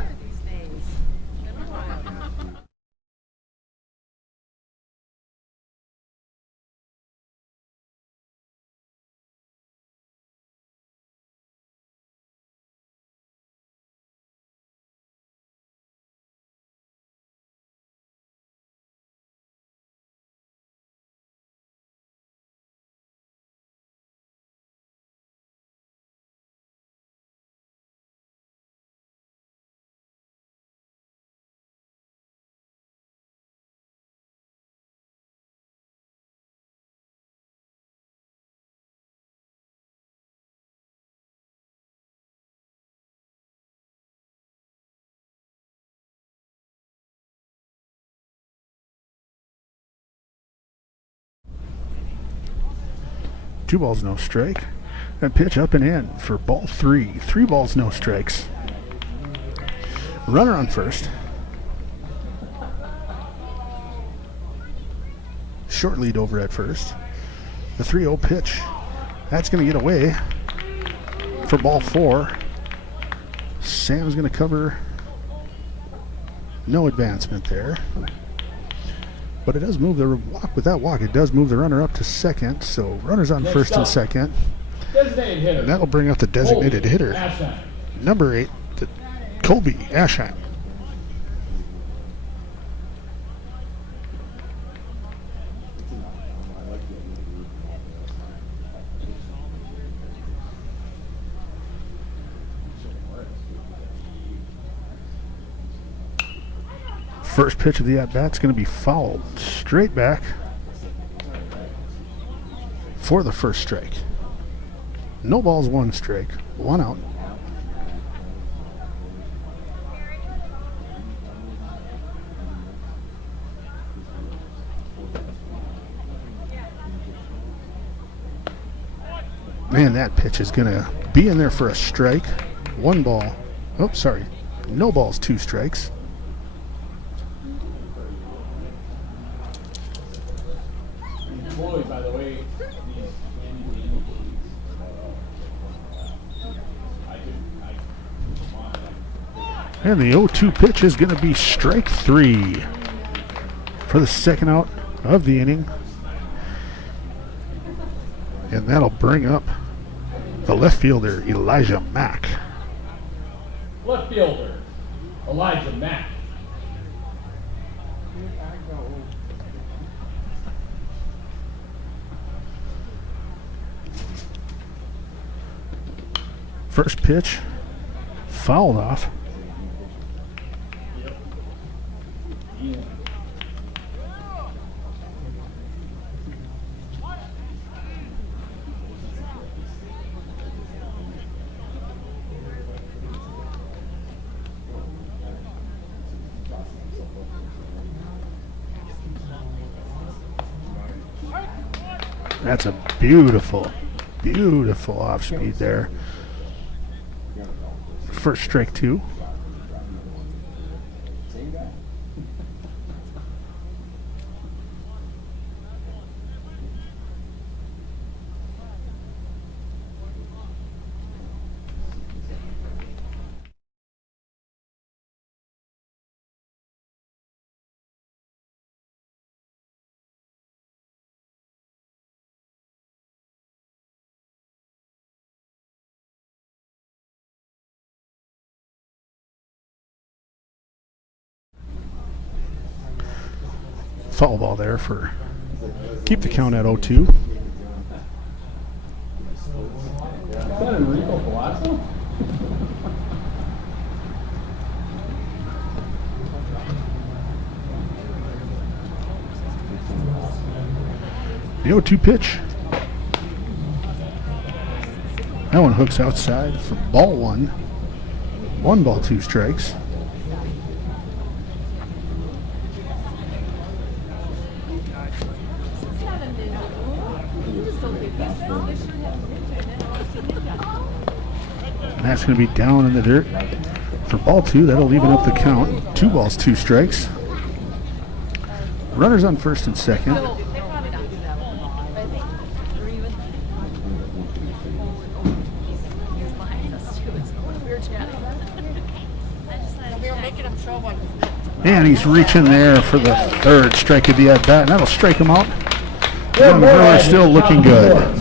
Two balls, no strike. And pitch up and in for ball 3. 3 balls, no strikes. Runner on first. Short lead over at first. The 3-0 pitch. That's going to get away for ball 4. Sam's going to cover. No advancement there. But it does move the walk. With that walk, it does move the runner up to second. So runners on first and second. Designated hitter. And that'll bring up the designated hitter. Ashheim. Number 8, Colby Ashheim. First pitch of the at-bat's going to be fouled straight back for the first strike. No balls, one strike, one out. Man, that pitch is going to be in there for a strike. One ball. Oh, sorry. No balls, two strikes. Boy, by the way, and the 0-2 pitch is going to be strike three for the second out of the inning. And that'll bring up the left fielder, Elijah Mack. left fielder, Elijah Mack. First pitch, fouled off. That's a beautiful, beautiful off speed there. First strike two. Foul ball there for keep the count at 0-2. Is that Enrico Palazzo? The 0-2 pitch. That one hooks outside for ball one. 1 ball, 2 strikes. And that's going to be down in the dirt for ball 2. That'll even up the count. 2 balls, 2 strikes. Runners on first and second. And he's reaching there for the third strike of the at-bat, and that'll strike him out. And Moorhead still looking good.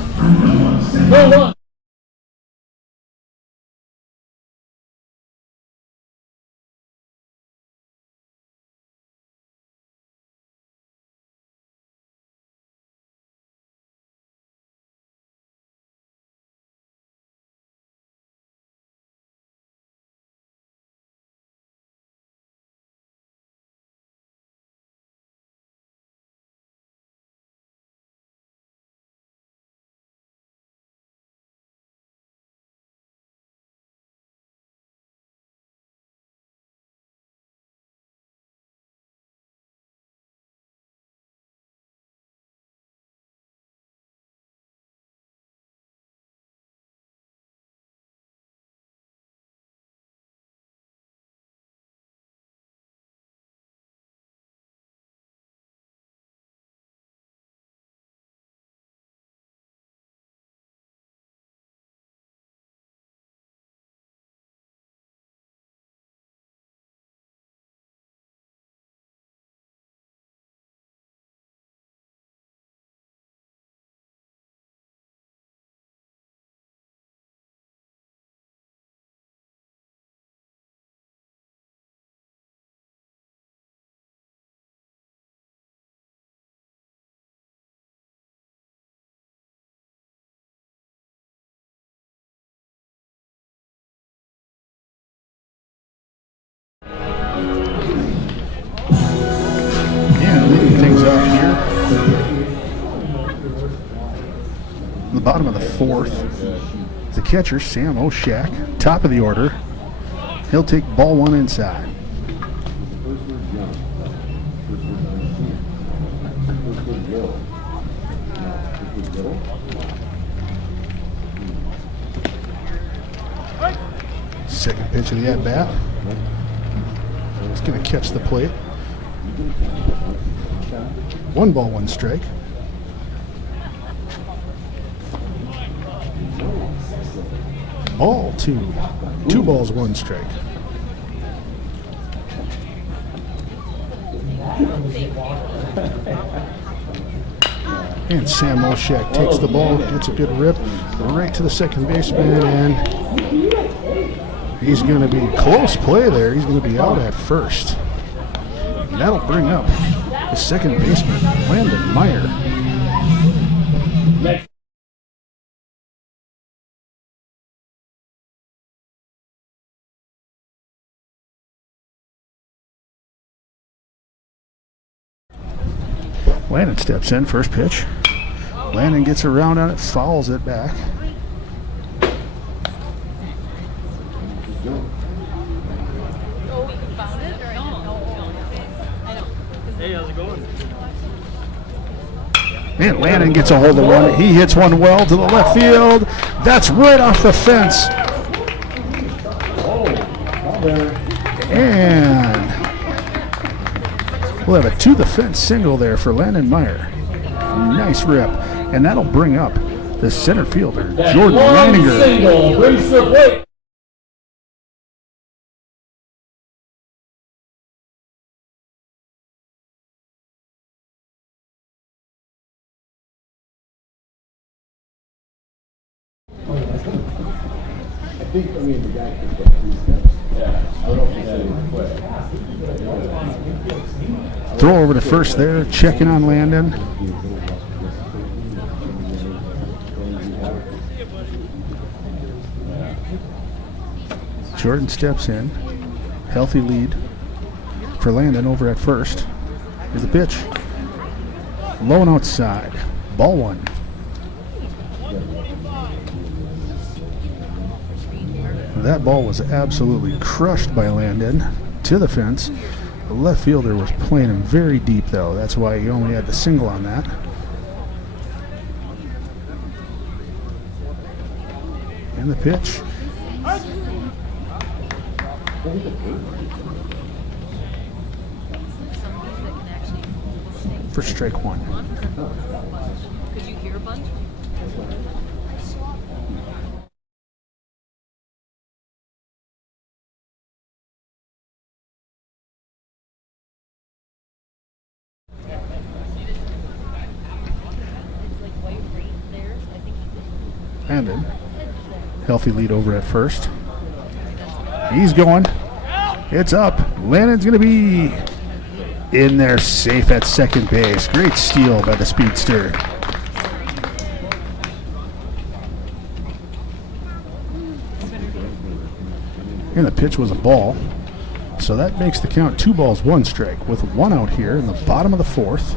In the bottom of the fourth, the catcher, Sam Oshak, top of the order. He'll take ball one inside. Second pitch of the at-bat. He's going to catch the plate. 1 ball, 1 strike. Ball 2. 2 balls, 1 strike. And Sam Oshak takes the ball, gets a good rip right to the second baseman, and he's going to be close play there. He's going to be out at first. And that'll bring up the second baseman, Landon Meyer. Next. Landon steps in, first pitch. Landon gets around on it, fouls it back. Hey, how's it going? And Landon gets a hold of one. He hits one well to the left field. That's right off the fence. And we'll have a to the fence single there for Landon Meyer. Nice rip. And that'll bring up the center fielder, Jordan Leininger. Single brings the plate. I think, I mean, the guy could get 3 steps. Yeah. I don't know if he's quick. Throw over to first there, checking on Landon. Jordan steps in. Healthy lead for Landon over at first. Here's the pitch. Low and outside. Ball 1. That ball was absolutely crushed by Landon to the fence. The left fielder was playing him very deep, though. That's why he only had the single on that. And the pitch. For strike 1. Could you hear a bunch? Landon, healthy lead over at first. He's going. It's up. Landon's going to be in there safe at second base. Great steal by the speedster. And the pitch was a ball. So that makes the count 2 balls, 1 strike with 1 out here in the bottom of the fourth.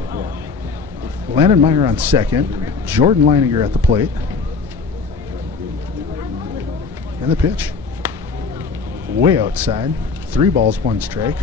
Landon Meyer on second. Jordan Leininger at the plate. And the pitch. Way outside. 3 balls, 1 strike.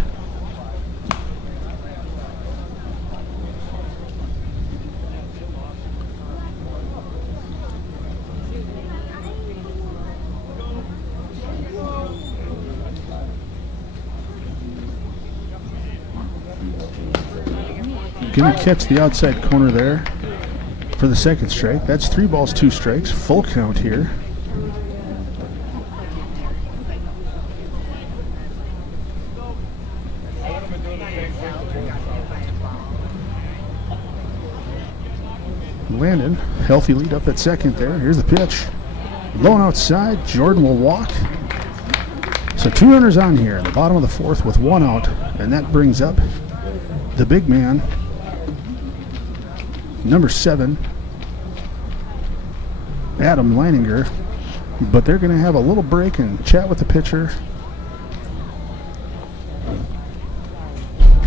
Gonna catch the outside corner there for the second strike. That's 3 balls, 2 strikes. Full count here. Landon, healthy lead up at second there. Here's the pitch. Low and outside. Jordan will walk. So 2 runners on here in the bottom of the fourth with 1 out. And that brings up the big man, number 7, Adam Leininger. But they're going to have a little break and chat with the pitcher.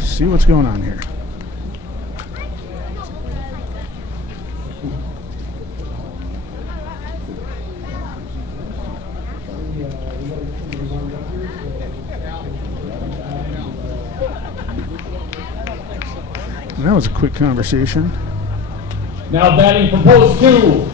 See what's going on here. That was a quick conversation. Now batting for post 2.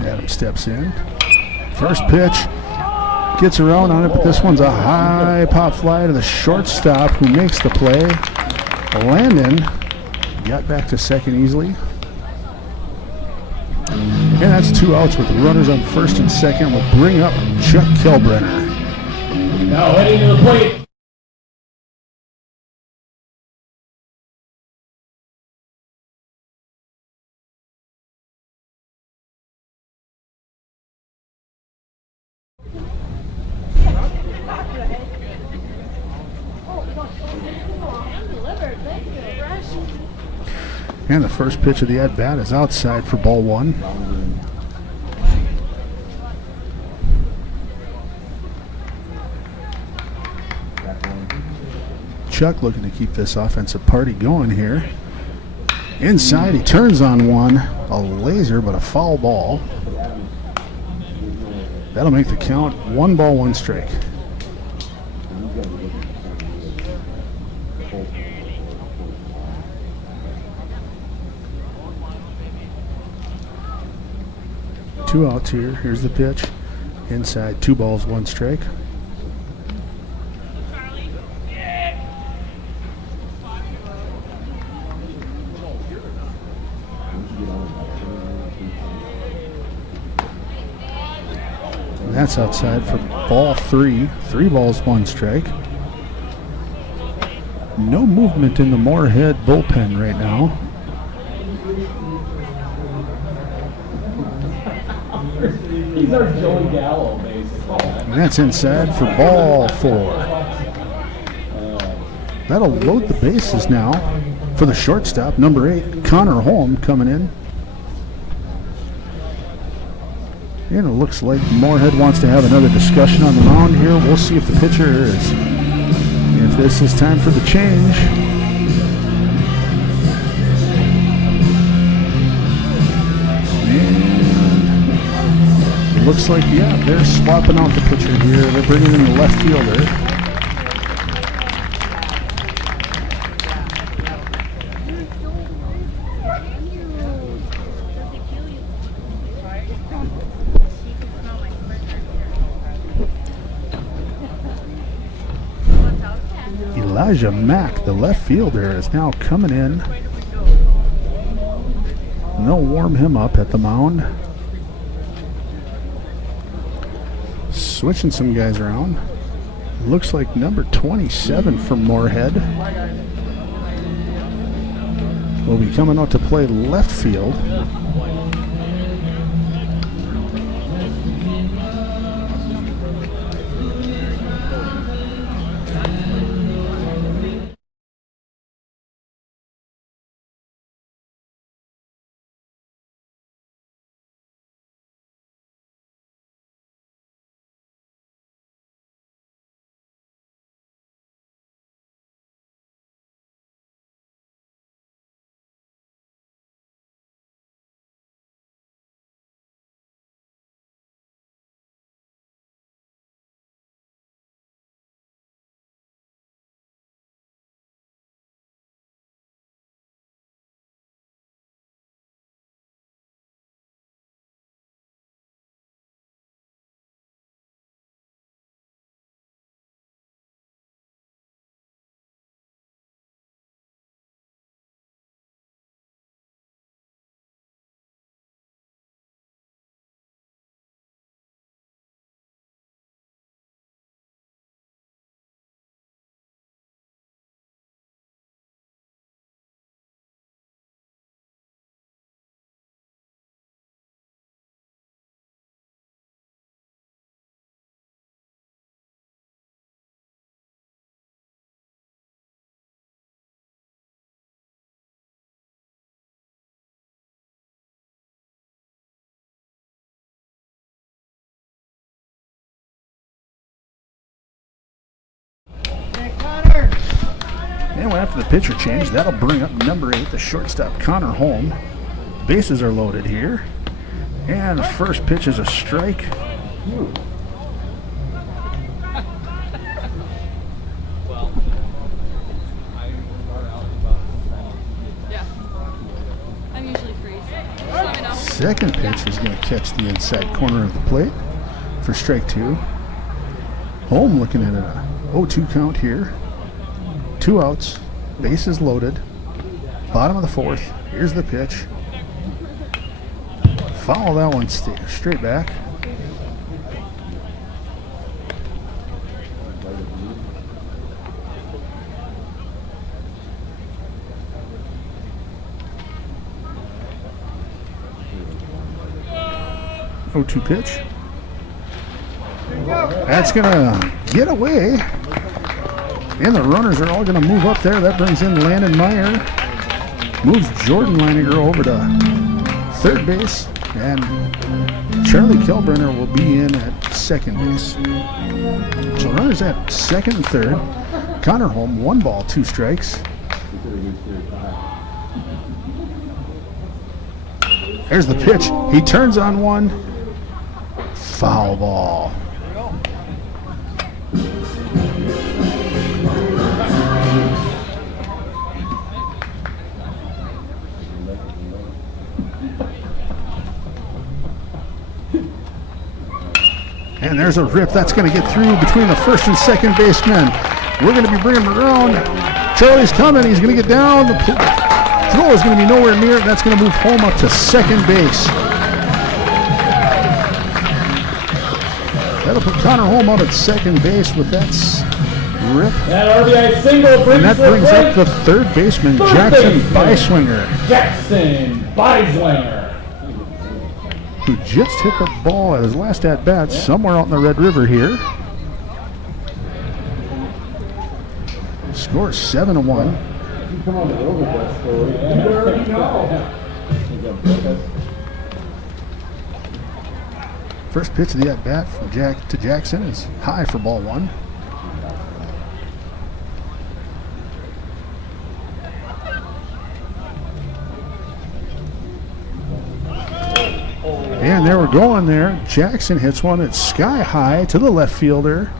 Adam steps in. First pitch. Gets around on it, but this one's a high pop fly to the shortstop who makes the play. Landon got back to second easily. And that's 2 outs with runners on first and second. Will bring up Chuck Kilbrenner. Now heading to the plate. And the first pitch of the at-bat is outside for ball 1. Chuck looking to keep this offensive party going here. Inside, he turns on one. A laser, but a foul ball. That'll make the count 1 ball, 1 strike. Two outs here. Here's the pitch. Inside, 2 balls, 1 strike. And that's outside for ball 3. 3 balls, 1 strike. No movement in the Moorhead bullpen right now. He's our Joey Gallo, basically. And that's inside for ball 4. That'll load the bases now for the shortstop, number 8, Connor Holm coming in. And it looks like Moorhead wants to have another discussion on the mound here. We'll see if the pitcher is, if this is time for the change. And looks like, yeah, they're swapping out the pitcher here. They're bringing in the left fielder. Elijah Mack, the left fielder, is now coming in. And they'll warm him up at the mound. Switching some guys around. Looks like number 27 for Moorhead will be coming out to play left field. And after the pitcher change, that'll bring up number 8, the shortstop, Connor Holm. Bases are loaded here. And the first pitch is a strike. Yeah. I'm usually free, so just let me know. Second pitch is going to catch the inside corner of the plate for strike 2. Holm looking at a 0-2 count here. 2 outs, bases loaded. Bottom of the 4th. Here's the pitch. Foul that one straight back. Oh, 2 pitch. That's going to get away. And the runners are all going to move up there. That brings in Landon Meyer. Moves Jordan Leininger over to third base. And Charlie Kelbrenner will be in at second base. So runners at second and third. Connor Holm, 1 ball, 2 strikes. There's the pitch. He turns on one. Foul ball. And there's a rip. That's going to get through between the first and second baseman. We're going to be bringing him around. Charlie's coming. He's going to get down. The throw is going to be nowhere near it. That's going to move Holm up to second base. That'll put Connor Holm out at second base with that rip. That RBI single brings, And that brings up the third baseman, Jackson Beiswinger, Jackson Beiswinger, who just hit the ball at his last at-bat somewhere out in the Red River here. Score 7-1. Come on, the overbet story. You already know. First pitch of the at-bat from Jackson is high for ball 1. And there we're going there. Jackson hits one. It's sky high to the left fielder.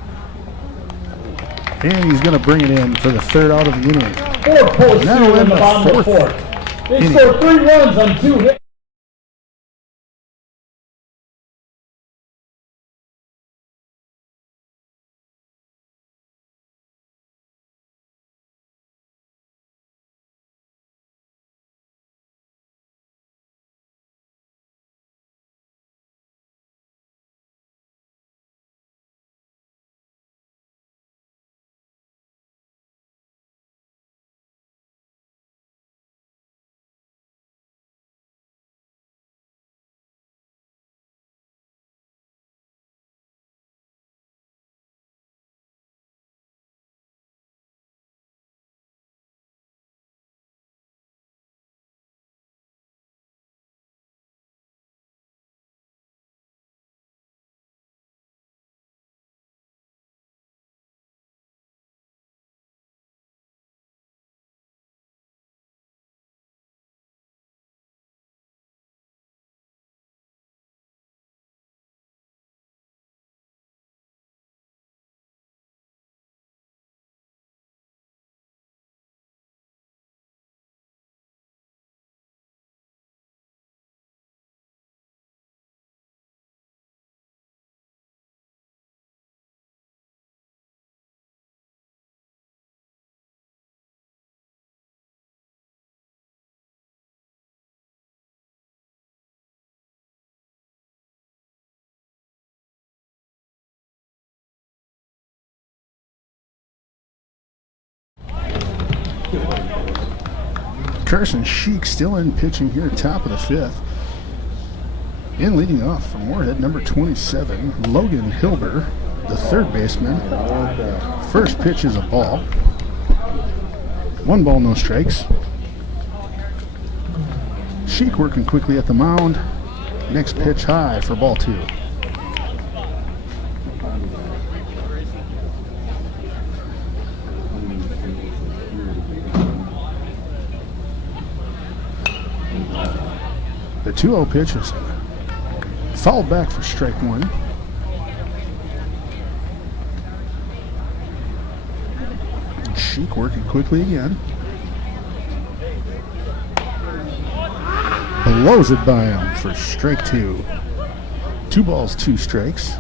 And he's going to bring it in for the third out of the inning. 4 posts That'll in end the the bottom of the fourth 4th. They inning. scored 3 runs on 2 hits. Carson Sheik still in pitching here, top of the 5th. And leading off from Moorhead, number 27, Logan Hilber, the third baseman. First pitch is a ball. 1 ball, no strikes. Sheik working quickly at the mound. Next pitch high for ball 2. The 2-0 pitch is fouled back for strike one. Sheik working quickly again. Blows it by him for strike two. 2 balls, 2 strikes.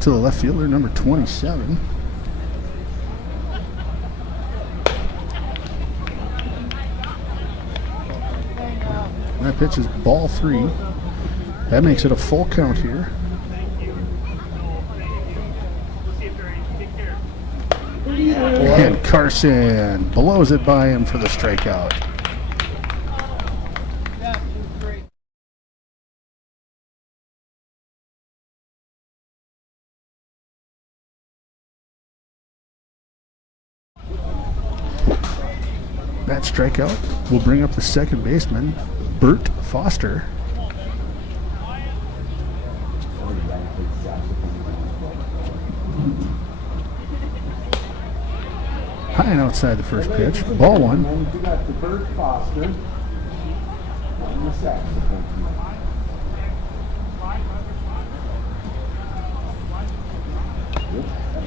To the left fielder, number 27. That pitch is ball 3. That makes it a full count here. And Carson blows it by him for the strikeout. That strikeout will bring up the second baseman, Bert Foster. High and outside the first pitch. Ball 1. And then we got the Bert Foster on the saxophone.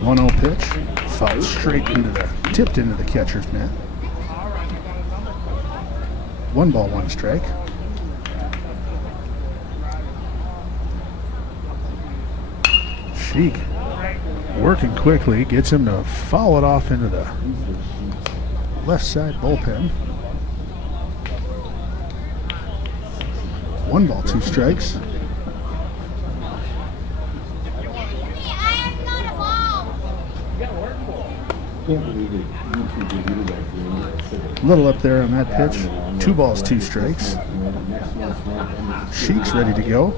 1-0 pitch. Fouled straight into tipped into the catcher's net. 1 ball, 1 strike. Sheik working quickly, gets him to foul it off into the left side bullpen. 1 ball, 2 strikes. A little up there on that pitch. 2 balls, 2 strikes. Sheik's ready to go.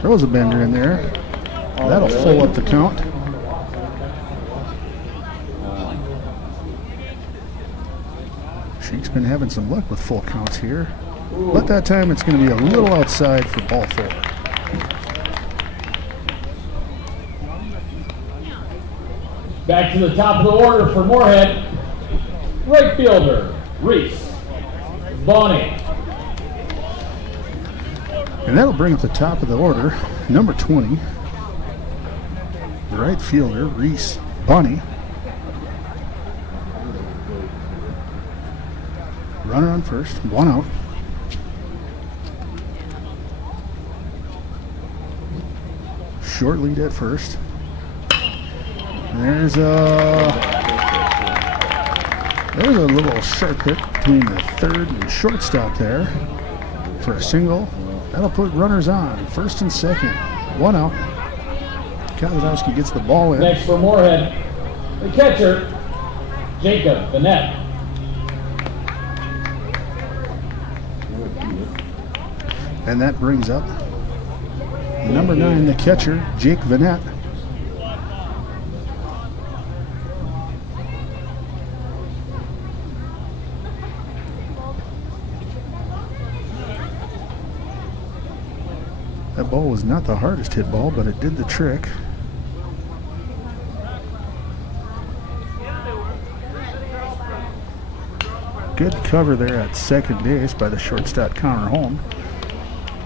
Throws a bender in there. That'll full up the count. Sheik's been having some luck with full counts here. But that time it's going to be a little outside for ball 4. Back to the top of the order for Moorhead. Right fielder, Reese Bonnie. And that'll bring up the top of the order, number 20. The right fielder, Reese Bonnie. Runner on first, 1 out. Short lead at first. There's a little sharp hit between the third and shortstop there for a single. That'll put runners on, first and second. 1 out. Kazadowski gets the ball in. Next for Moorhead, the catcher, Jacob Vanette. And that brings up number 9, the catcher, Jake Vanette. That ball was not the hardest hit ball, but it did the trick. Good cover there at second base by the shortstop Connor Holm.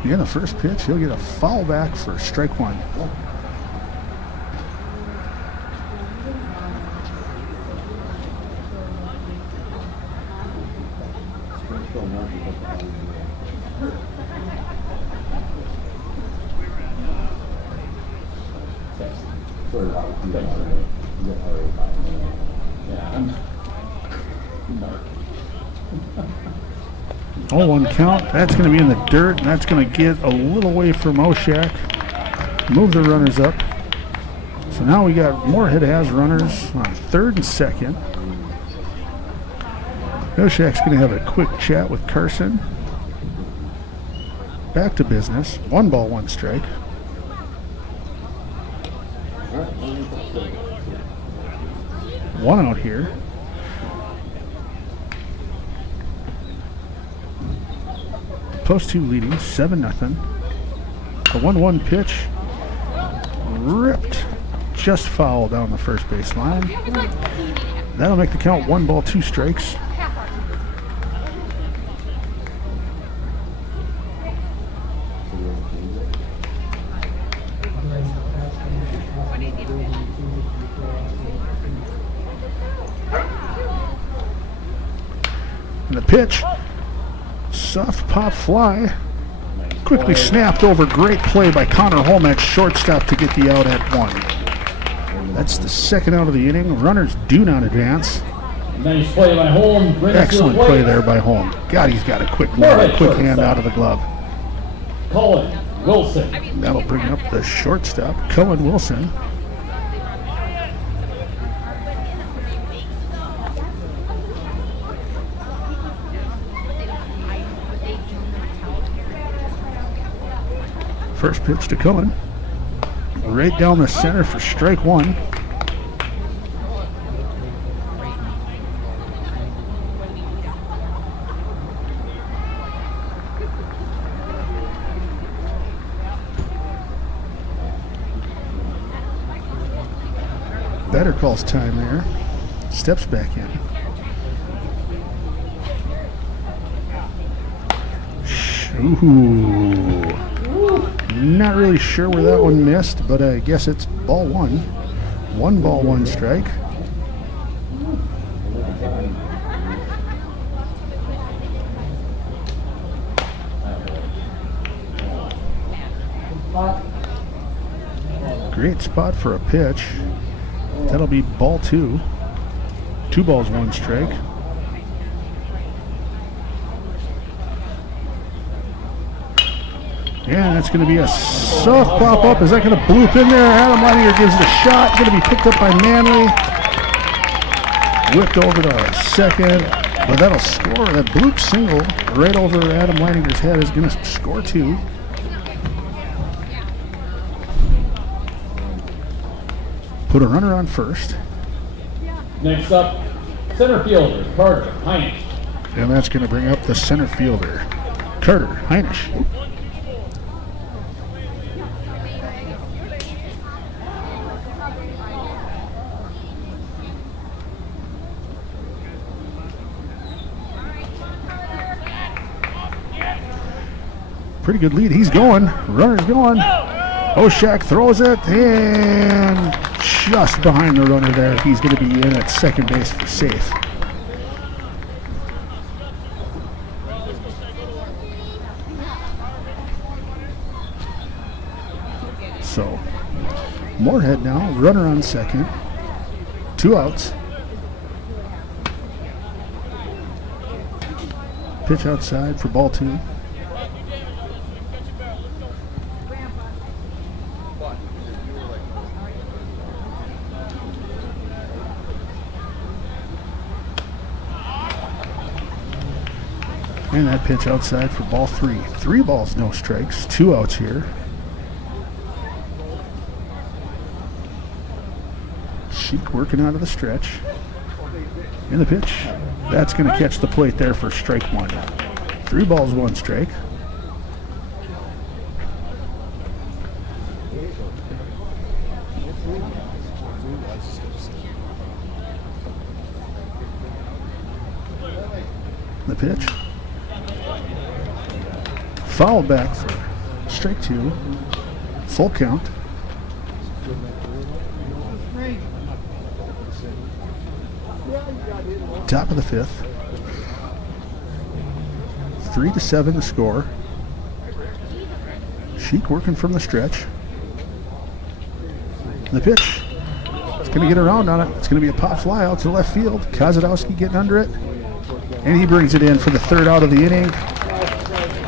Again, the first pitch, he'll get a foul back for strike 1. Oh, 1 count. That's going to be in the dirt, and that's going to get a little way for Moshak. Move the runners up. So now we got Moorhead has runners on third and second. Moshak's going to have a quick chat with Carson. Back to business. 1 ball, 1 strike. One out here. Post 2 leading 7-0. A 1-1 pitch ripped just foul down the first base line. That'll make the count 1 ball, 2 strikes. And the pitch, soft pop fly, quickly snapped over. Great play by Connor Holm at shortstop to get the out at 1. That's the second out of the inning. Runners do not advance. Nice play by Holm. Excellent play there by Holm. God, he's got a quick hand out of the glove. Cullen Wilson. That'll bring up the shortstop, Cullen Wilson. First pitch to Cullen. Right down the center for strike 1. Better calls time there. Steps back in. Ooh. Not really sure where that one missed, but I guess it's ball 1. 1 ball, 1 strike. Great spot for a pitch. That'll be ball 2. 2 balls, 1 strike. Yeah, that's going to be a soft pop up. Is that going to bloop in there? Adam Leininger gives it a shot. Going to be picked up by Manley. Whipped over to second. But that'll score. That bloop single right over Adam Leininger's head is going to score 2. Put a runner on first. Next up, center fielder Carter Heinisch. And that's going to bring up the center fielder, Carter Heinisch. Pretty good lead. He's going. Runner's going. Oshak throws it and just behind the runner there. He's going to be in at second base for safe. So, Moorhead now, runner on second. 2 outs. Pitch outside for ball 2. And that pitch outside for ball 3. 3 balls, no strikes. 2 outs here. Sheik working out of the stretch. And the pitch. That's going to catch the plate there for strike 1. 3 balls, 1 strike. The pitch. Foul back for strike 2. Full count. Top of the 5th. 3-7 the score. Sheik working from the stretch. The pitch. It's going to get around on it. It's going to be a pop fly out to left field. Kozadowski getting under it. And he brings it in for the 3rd out of the inning.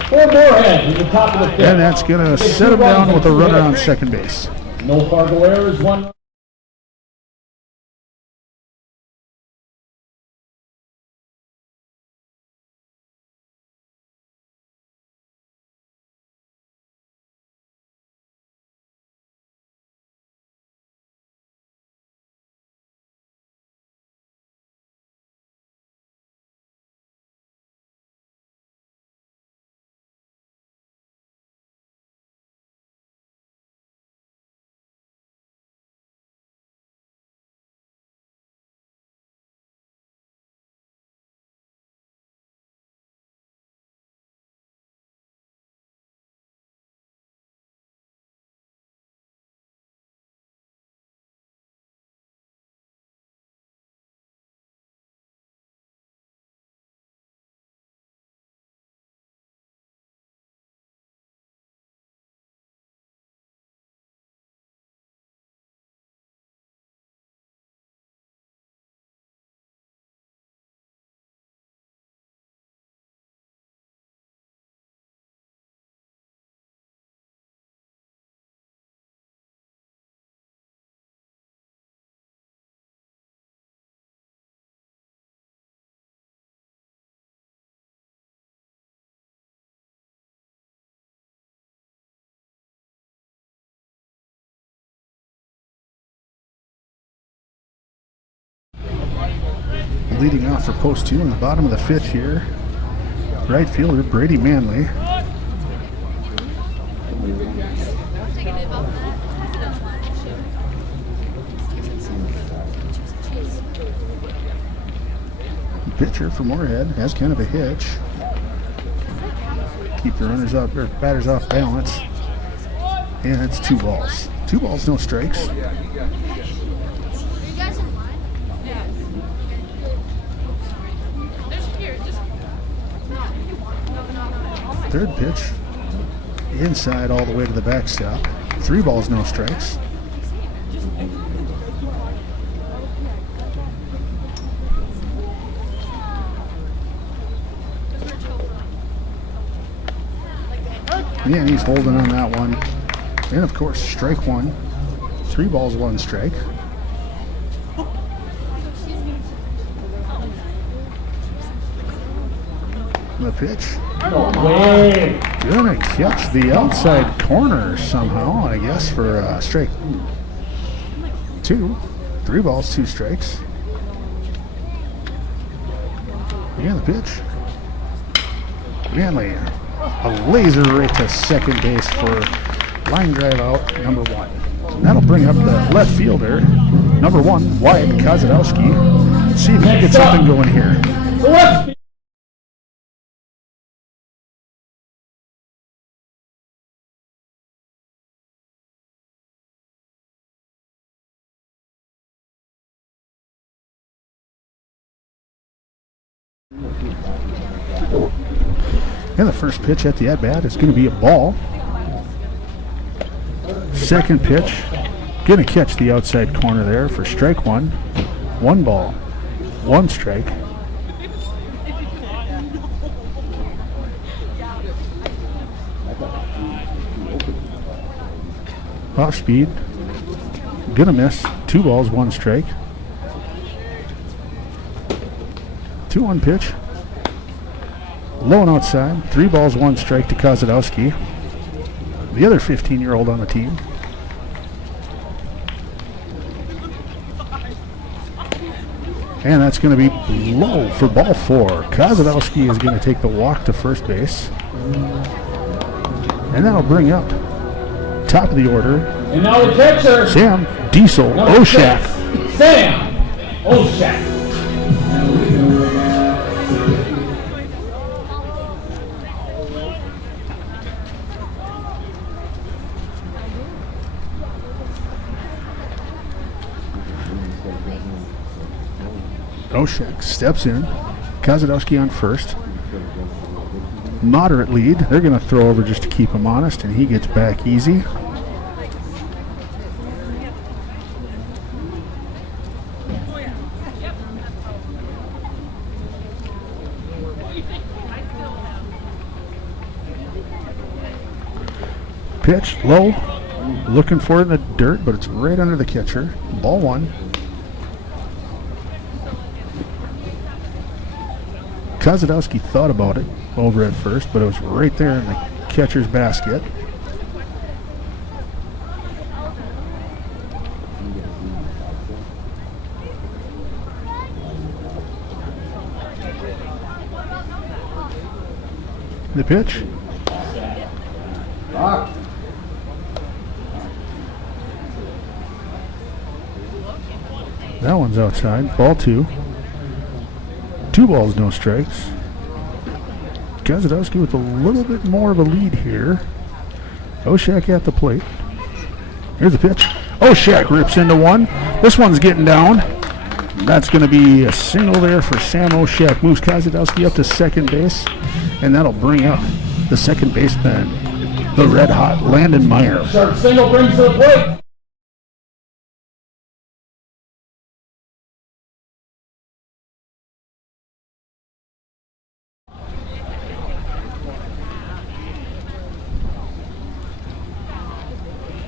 For Moorhead, at the top of the 5th. And that's going to set him down with a runner on second base. No Fargo errors, 1. Leading off for post 2 in the bottom of the 5th here. Right fielder Brady Manley. Take a nib off that. Pitcher for Moorhead has kind of a hitch. Keep the runners up, or batters off balance. And it's 2 balls. 2 balls, no strikes. Are you guys in line? Yeah. There's here, just. No. Third pitch. Inside all the way to the backstop. 3 balls, no strikes. Yeah, and he's holding on that one. And of course, strike 1. 3 balls, 1 strike. The pitch. No way. Gonna catch the outside corner somehow, I guess, for strike 2. 3 balls, 2 strikes. And the pitch. Manley. A laser right to second base for line drive out, number 1. And that'll bring up the left fielder, number 1, Wyatt Kozadowski. Let's see if he can get something going here. The left. And the first pitch at the at-bat is going to be a ball. Second pitch, going to catch the outside corner there for strike 1. 1 ball, 1 strike. Off speed, going to miss. 2 balls, 1 strike. 2-1 pitch. Low and outside, 3 balls, 1 strike to Kozadowski, the other 15-year-old on the team. And that's going to be low for ball 4. Kozadowski is going to take the walk to first base. And that'll bring up top of the order. And now the catcher. Sam Diesel Number Oshak. 6, Sam Oshak. Oshak steps in. Kozadowski on first. Moderate lead. They're going to throw over just to keep him honest, and he gets back easy. Pitch low. Looking for it in the dirt, but it's right under the catcher. Ball 1. Kozadowski thought about it over at first, but it was right there in the catcher's basket. The pitch. That one's outside. Ball 2. 2 balls, no strikes. Kozadowski with a little bit more of a lead here. Oshak at the plate. Here's the pitch. Oshak rips into 1. This one's getting down. That's going to be a single there for Sam Oshak. Moves Kozadowski up to second base. And that'll bring up the second baseman, the red-hot Landon Meyer. Sharp single brings to the plate.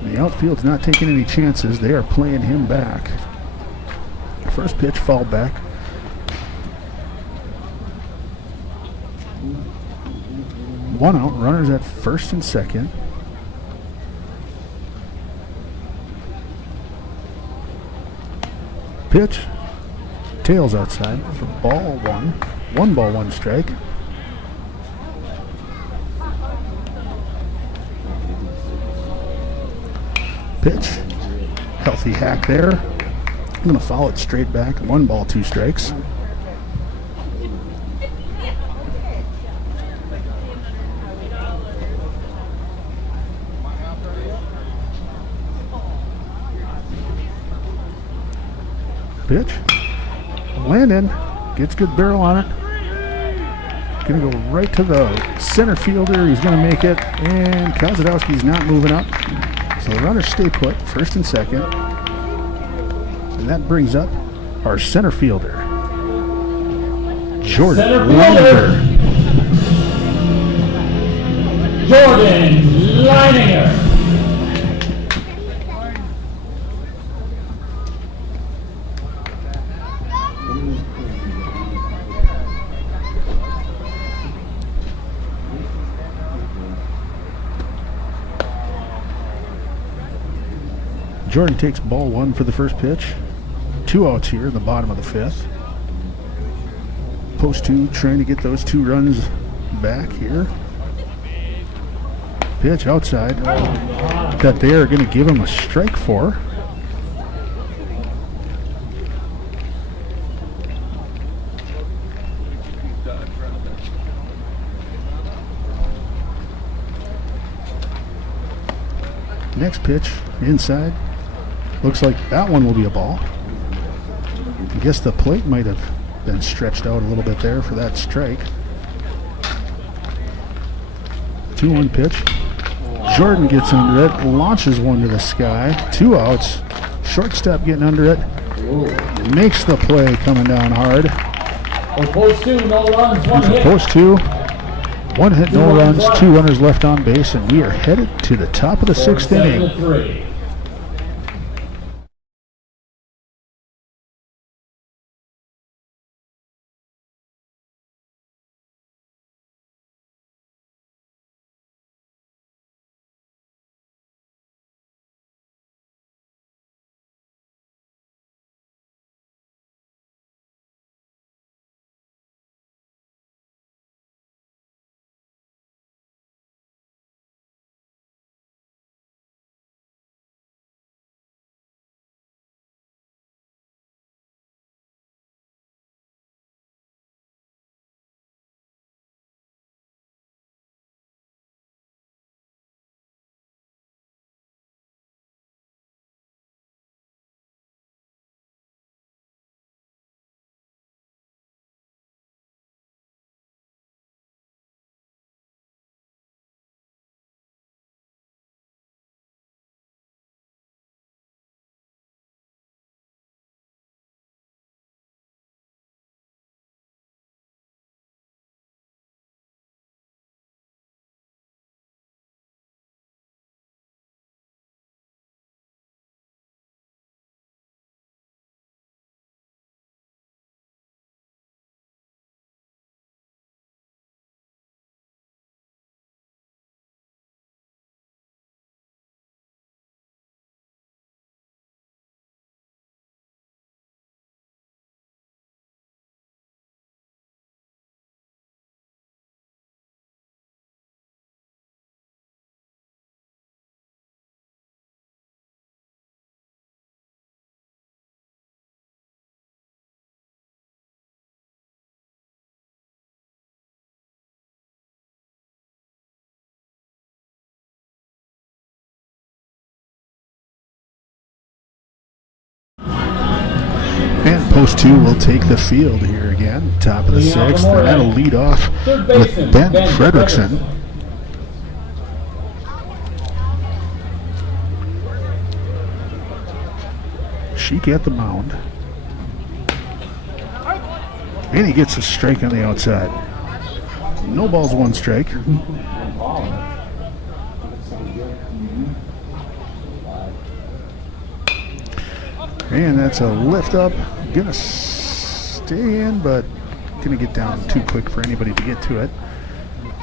The outfield's not taking any chances. They are playing him back. First pitch fouled back. One out, runners at first and second. Pitch tails outside for ball one. 1 ball, 1 strike. Pitch. Healthy hack there. I'm going to foul it straight back. 1 ball, 2 strikes. Pitch. Landon gets good barrel on it. Going to go right to the center fielder. He's going to make it. And Kozadowski's not moving up. So the runners stay put, first and second. And that brings up our center fielder, Jordan Leininger. Jordan Leininger. Jordan takes ball 1 for the first pitch. 2 outs here in the bottom of the 5th. Post 2 trying to get those 2 runs back here. Pitch outside that they are going to give him a strike for. Next pitch inside. Looks like that one will be a ball. I guess the plate might have been stretched out a little bit there for that strike. 2-1 pitch. Jordan gets under it, launches one to the sky. 2 outs. Shortstop getting under it. Makes the play coming down hard. For post 2, no runs, 1 hit. Post 2, 1 hit, no runs, 2 runners left on base, and we are headed to the top of the 6th inning. 7-3. And post 2 will take the field here again. Top of the 6th. And that'll lead off with Ben Fredrickson. Sheik at the mound. And he gets a strike on the outside. No balls, 1 strike. And that's a lift up. Gonna stay in, but gonna get down too quick for anybody to get to it.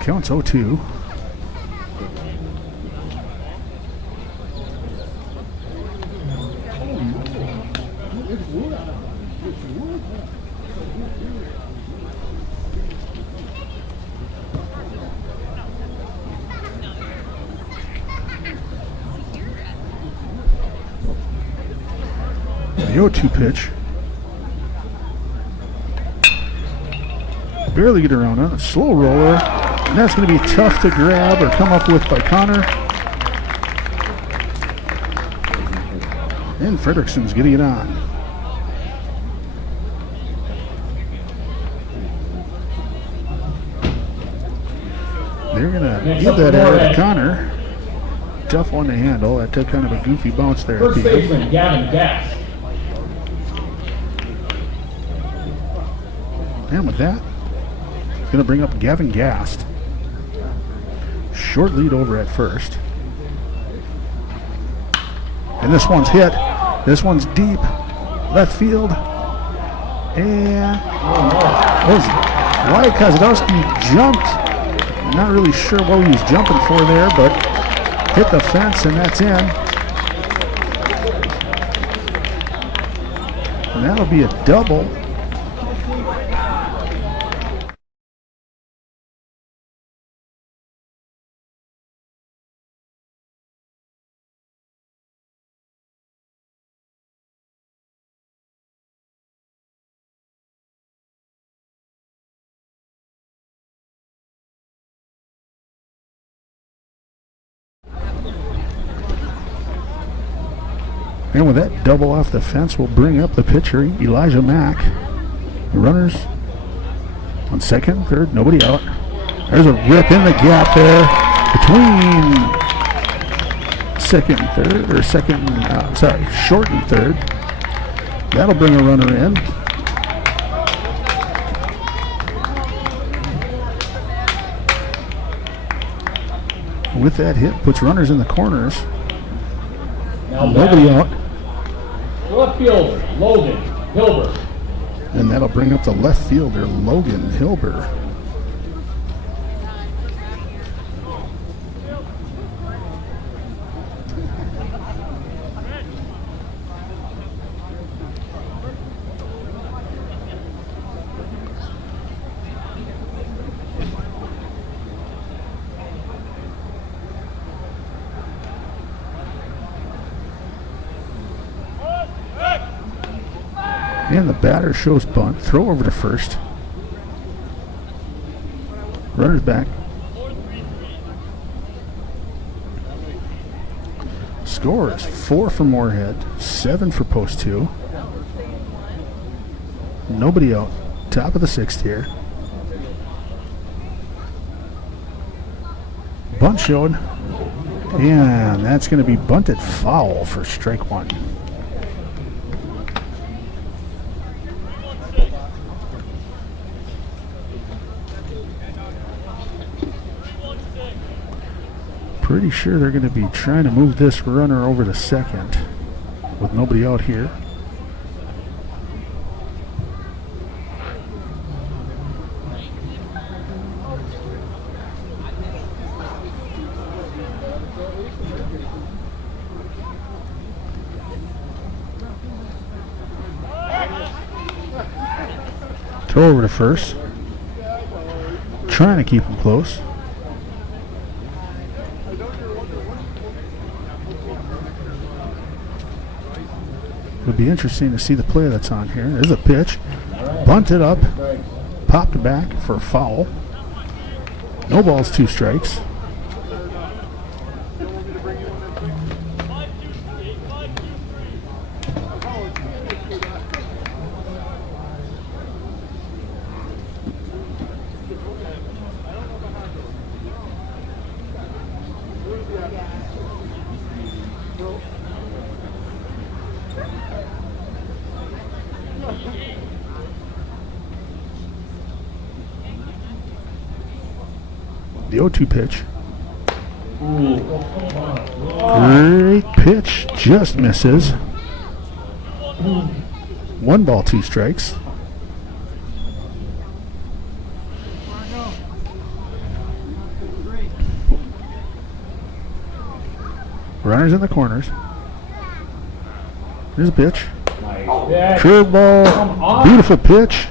Counts 0-2. The 0-2 pitch. Barely get around on a slow roller. And that's going to be tough to grab or come up with by Connor. And Fredrickson's getting it on. They're going to give that error to Connor. Tough one to handle. That took kind of a goofy bounce there. First baseman, Gavin Gass. And with that, it's going to bring up Gavin Gast. Short lead over at first. And this one's hit. This one's deep. Left field. And Wyatt Kozadowski jumped. Not really sure what he was jumping for there, but hit the fence, and that's in. And that'll be a double. And with that double off the fence, we'll bring up the pitcher, Elijah Mack. The runners on second, third, nobody out. There's a rip in the gap there between second and third, or short and third. That'll bring a runner in. With that hit, puts runners in the corners. Now Nobody out. Left fielder, Logan Hilbert. And that'll bring up the left fielder, Logan Hilbert. And the batter shows bunt. Throw over to first. Runner's back. Score is 4 for Moorhead, 7 for post 2. Nobody out. Top of the 6th here. Bunt showed. And that's going to be bunted foul for strike 1. Pretty sure they're going to be trying to move this runner over to second with nobody out here. Throw over to first. Trying to keep him close. It'll be interesting to see the play that's on here. There's a pitch. Bunted up. Popped back for a foul. No balls, 2 strikes. The 0-2 pitch. Great pitch, just misses. 1 ball, 2 strikes. Runners in the corners. Here's a pitch. Yeah. Curveball. Beautiful pitch.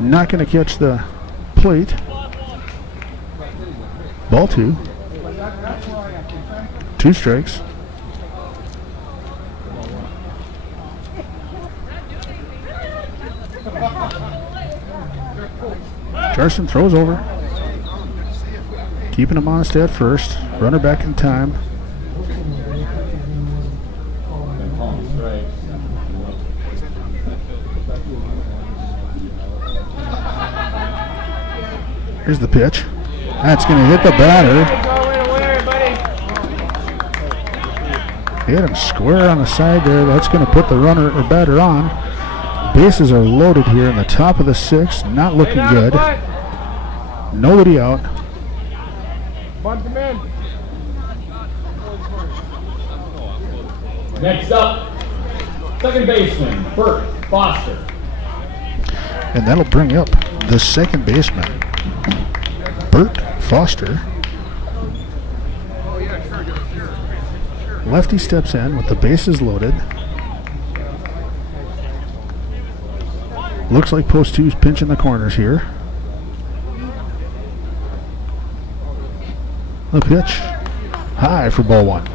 Not going to catch the plate. Ball 2. 2 strikes. Carson throws over. Keeping him honest at first. Runner back in time. Here's the pitch. That's going to hit the batter. Hit him square on the side there. That's going to put the runner or batter on. Bases are loaded here in the top of the 6th. Not looking good. Nobody out. Next up, second baseman, Bert Foster. And that'll bring up the second baseman, Bert Foster. Lefty steps in with the bases loaded. Looks like post 2's pinching the corners here. The pitch, high for ball 1.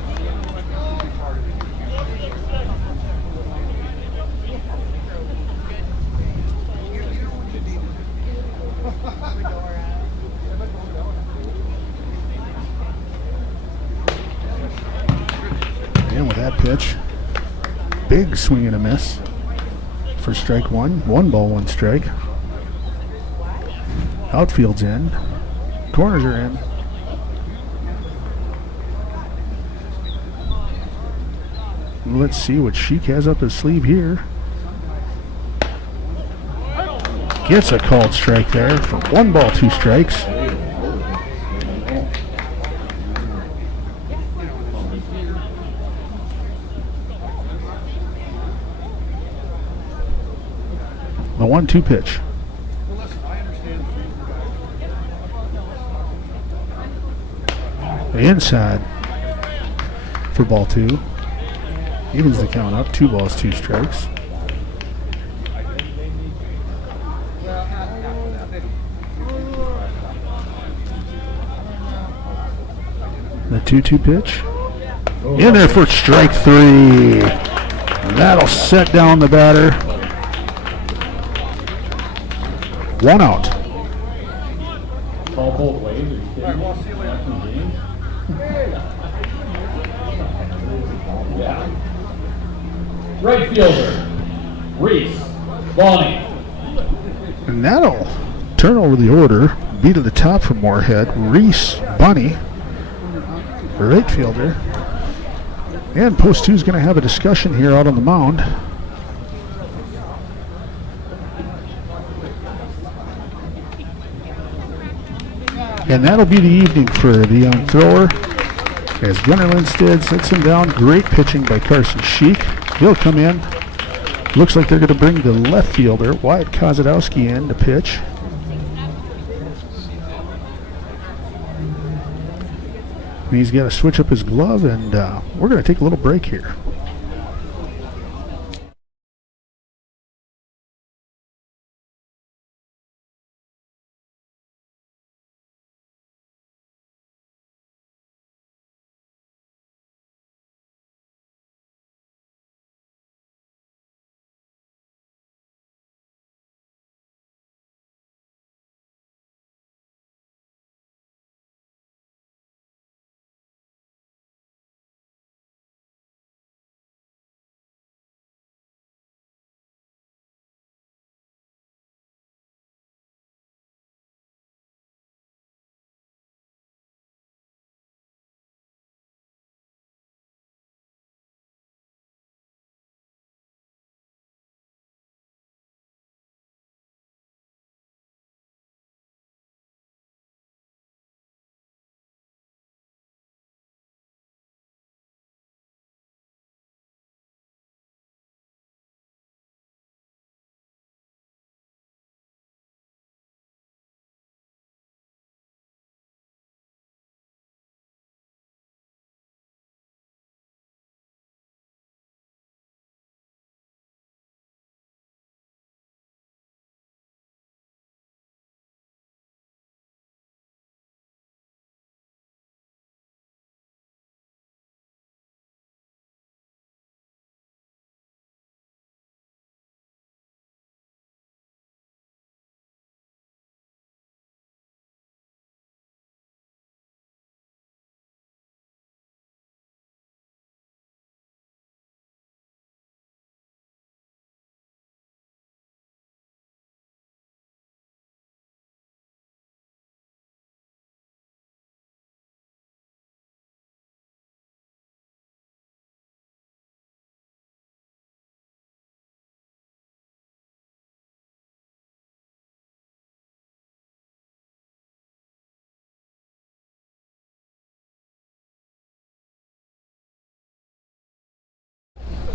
And with that pitch, big swing and a miss for strike 1. 1 ball, 1 strike. Outfield's in. Corners are in. Let's see what Sheik has up his sleeve here. Gets a called strike there for 1 ball, 2 strikes. The 1-2 pitch. Inside for ball 2. Evens the count up. 2 balls, 2 strikes. The 2-2 pitch. In there for strike 3. That'll set down the batter. 1 out. Call both ways. Are you kidding me? Yeah. Right fielder, Reese Bonnie. And that'll turn over the order. Be to the top for Moorhead. Reese Bunny, right fielder. And post 2 is going to have a discussion here out on the mound. And that'll be the evening for the young thrower. As Gunnar Lindstedt sets him down. Great pitching by Carson Sheik. He'll come in. Looks like they're going to bring the left fielder, Wyatt Kozadowski, in to pitch. And he's got to switch up his glove, and we're going to take a little break here.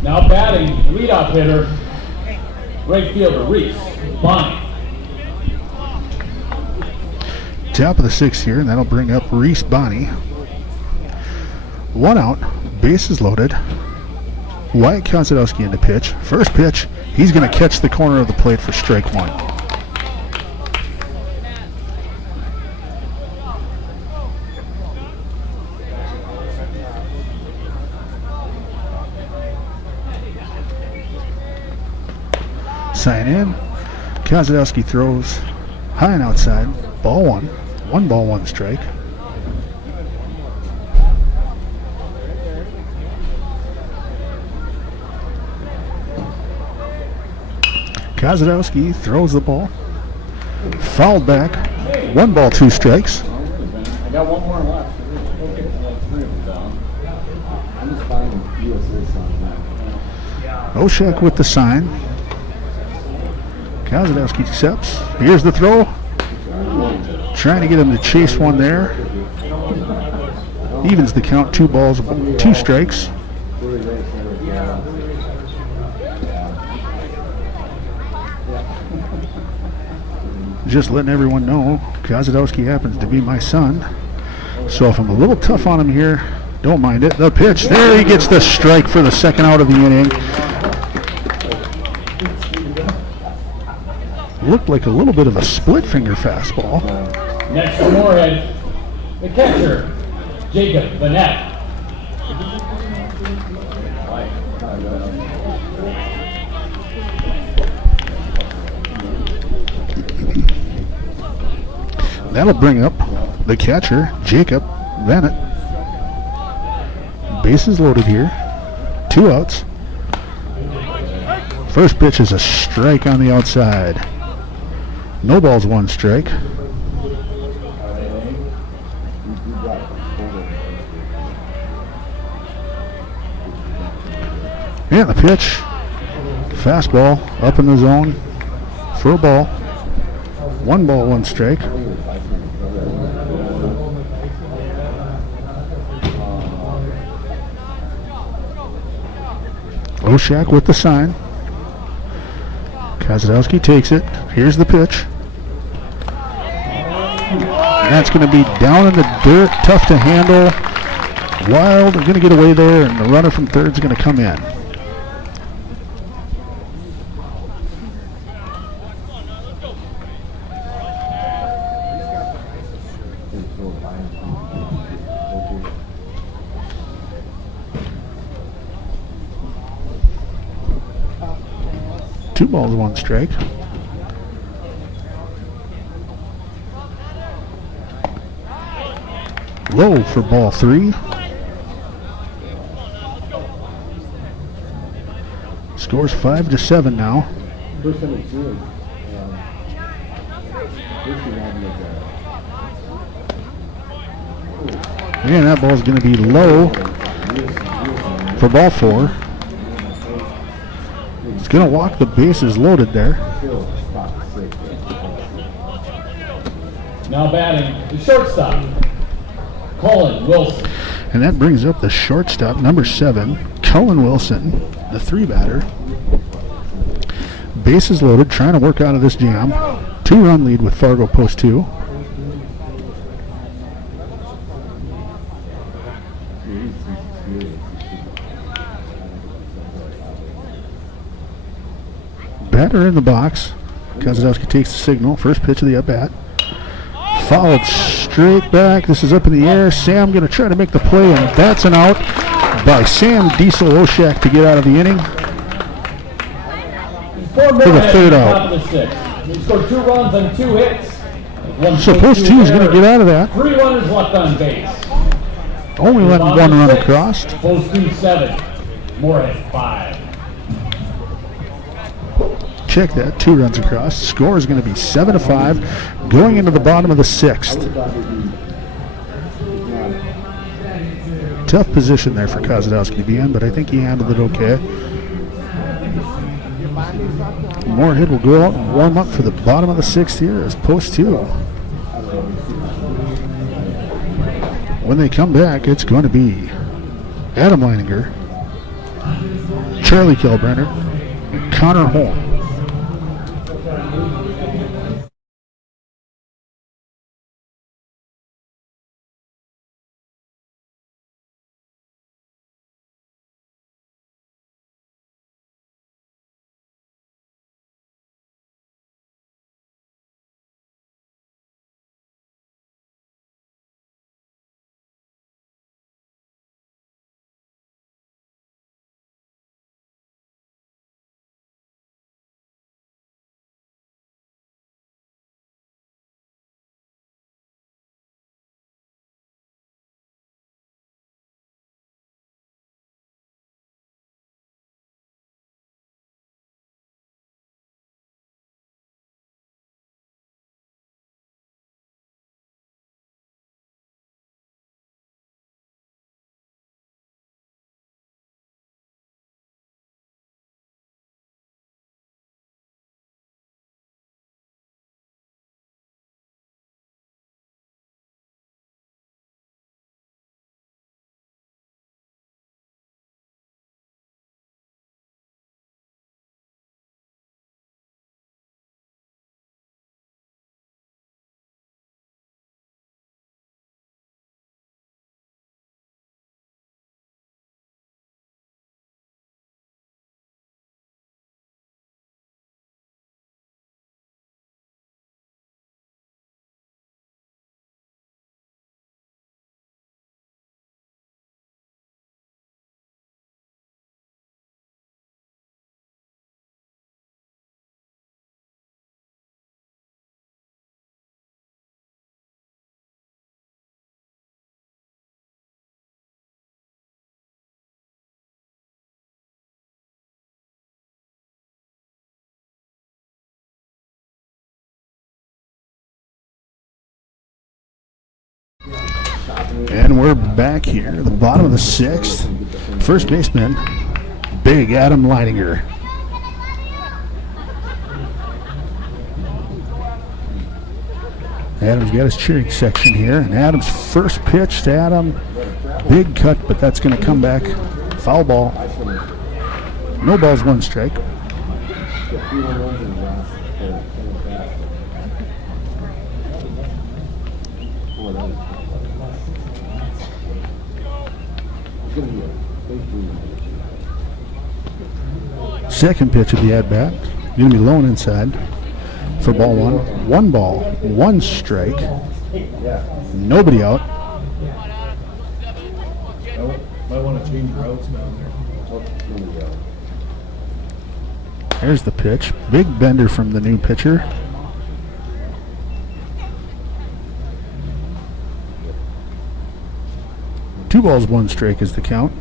Now batting, leadoff hitter, right fielder, Reese Bonnie. Top of the 6th here, and that'll bring up Reese Bonnie. 1 out, bases loaded. Wyatt Kozadowski in the pitch. First pitch, he's going to catch the corner of the plate for strike 1. Sign in. Kozadowski throws high and outside. Ball 1. 1 ball, 1 strike. Kozadowski throws the ball. Fouled back. 1 ball, 2 strikes. I got one more left. Okay. Three of them down. I'm just buying USA on that. Oshak with the sign. Kozadowski accepts. Here's the throw. Trying to get him to chase one there. Evens the count, 2 balls, 2 strikes. Just letting everyone know, Kozadowski happens to be my son. So if I'm a little tough on him here, don't mind it. The pitch, there he gets the strike for the 2nd out of the inning. Looked like a little bit of a split finger fastball. Next for Moorhead, the catcher, Jacob Vanette. That'll bring up the catcher, Jacob Vanette. Bases loaded here. 2 outs. First pitch is a strike on the outside. No balls, 1 strike. And the pitch. Fastball up in the zone for a ball. 1 ball, 1 strike. Oshak with the sign. Kozadowski takes it. Here's the pitch. And that's going to be down in the dirt. Tough to handle. Wild are going to get away there, and the runner from third is going to come in. Two balls, 1 strike. Low for ball 3. Scores 5-7 now. And that ball's going to be low for ball 4. It's going to walk the bases loaded there. Now batting, the shortstop, Colin Wilson. And that brings up the shortstop, number 7, Cullen Wilson, the 3-batter. Bases loaded, trying to work out of this jam. 2-run lead with Fargo post 2. Batter in the box. Kozadowski takes the signal. First pitch of the at-bat. Fouled straight back. This is up in the air. Sam going to try to make the play, and that's an out by Sam Diesel Oshak to get out of the inning for the 3rd out. He scored 2 runs and 2 hits. So post 2 is going to get out of that. 3 runners left on base. Only letting 1 run across. Post 2, 7. Moorhead 5. Check that, 2 runs across. Score is going to be 7-5 going into the bottom of the 6th. Tough position there for Kozadowski to be in, but I think he handled it okay. Moorhead will go out and warm up for the bottom of the 6th here as post 2. When they come back, it's going to be Adam Leininger, Charlie Kilbrenner, and Connor Holm. And we're back here, the bottom of the sixth. First baseman, big Adam Leininger. Adam's got his cheering section here, and Adam's first pitch to Adam, big cut, but that's going to come back. Foul ball. No balls, one strike. Second pitch of the at-bat. Going to be low and inside for ball one. One ball, one strike. Nobody out. Might want to change routes down there. There's the pitch. Big bender from the new pitcher. Two balls, one strike is the count.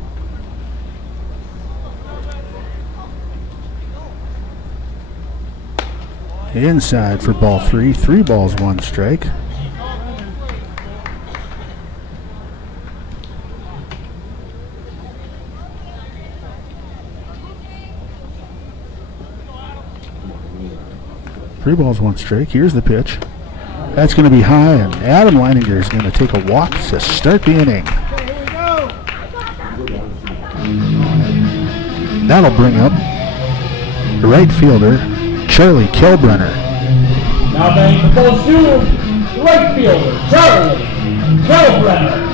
Inside for ball three. Three balls, one strike. Three balls, one strike. Here's the pitch. That's going to be high, and Adam Leininger is going to take a walk to start the inning. That'll bring up the right fielder, Charlie Kilbrenner. Now batting for ball two, right fielder, Charlie Kilbrenner.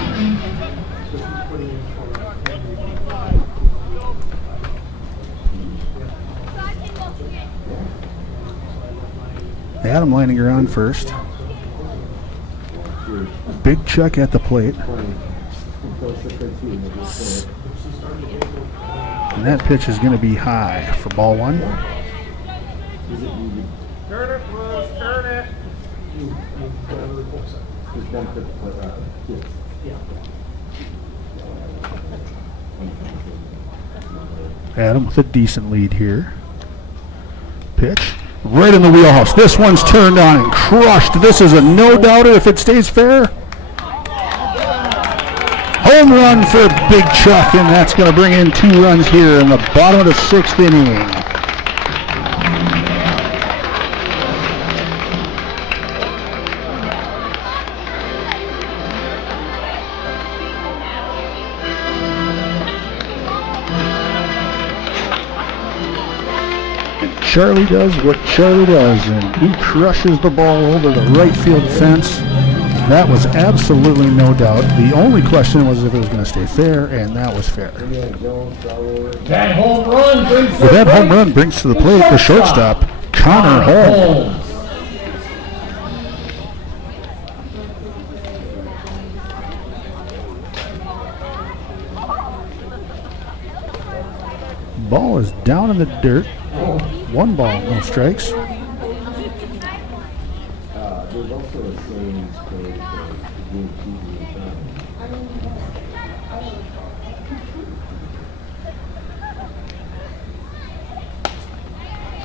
Adam Leininger on first. Big Chuck at the plate. And that pitch is going to be high for ball one. Turn it, Bruce, turn it. Adam with a decent lead here. Pitch. Right in the wheelhouse. This one's turned on and crushed. This is a no-doubter if it stays fair. Home run for Big Chuck, and that's going to bring in 2 runs here in the bottom of the 6th inning. Charlie does what Charlie does, and he crushes the ball over the right field fence. That was absolutely no doubt. The only question was if it was going to stay fair, and that was fair. That home run brings to Well, the that home plate run brings to the plate the shortstop, Connor Holmes. Ball is down in the dirt. 1 ball, no strikes. There's also a saying code for doing TV in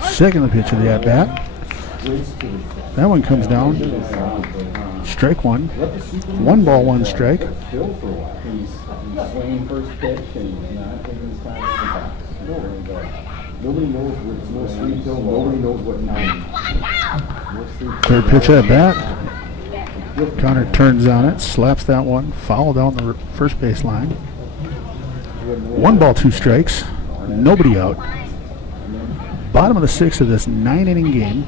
time. Second pitch of the at-bat. That one comes down. Strike 1. 1 ball, 1 strike. Phil for a while. He's swinging first pitch and he's not taking his time on the box. Nobody knows what it's no sweet Phil. Nobody knows what time. Third pitch at bat. Connor turns on it, slaps that one, foul down the first base line. 1 ball, 2 strikes. Nobody out. Bottom of the 6th of this 9-inning game.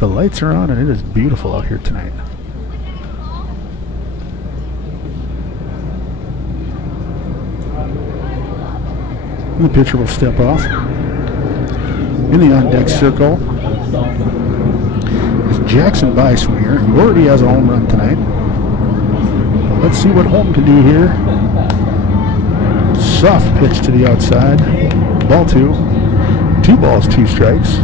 The lights are on and it is beautiful out here tonight. And the pitcher will step off. In the on-deck circle is Jackson Byswinger, who already has a home run tonight. Let's see what Holm can do here. Soft pitch to the outside. Ball 2. 2 balls, 2 strikes.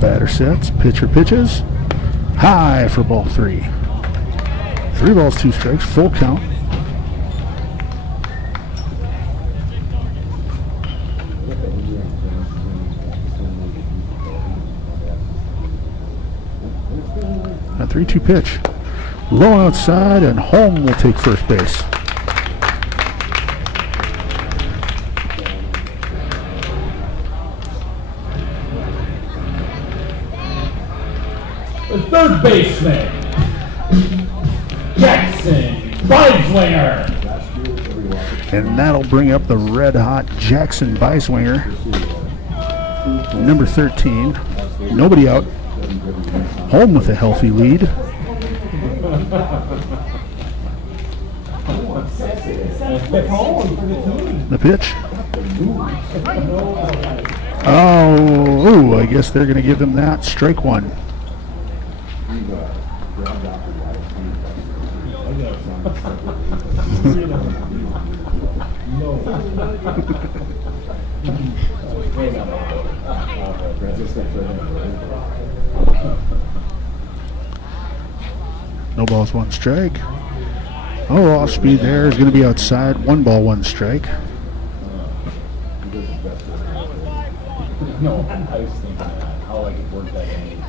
Batter sets, pitcher pitches. High for ball 3. 3 balls, 2 strikes, full count. A 3-2 pitch. Low outside, and Holm will take first base. The third baseman, Jackson Byswinger. And that'll bring up the red-hot Jackson Byswinger, number 13. Nobody out. Holm with a healthy lead. The pitch. Oh, I guess they're going to give him that. Strike 1. No balls, 1 strike. Oh, off speed there is going to be outside. 1 ball, 1 strike. No, I was thinking that, how I could work that in.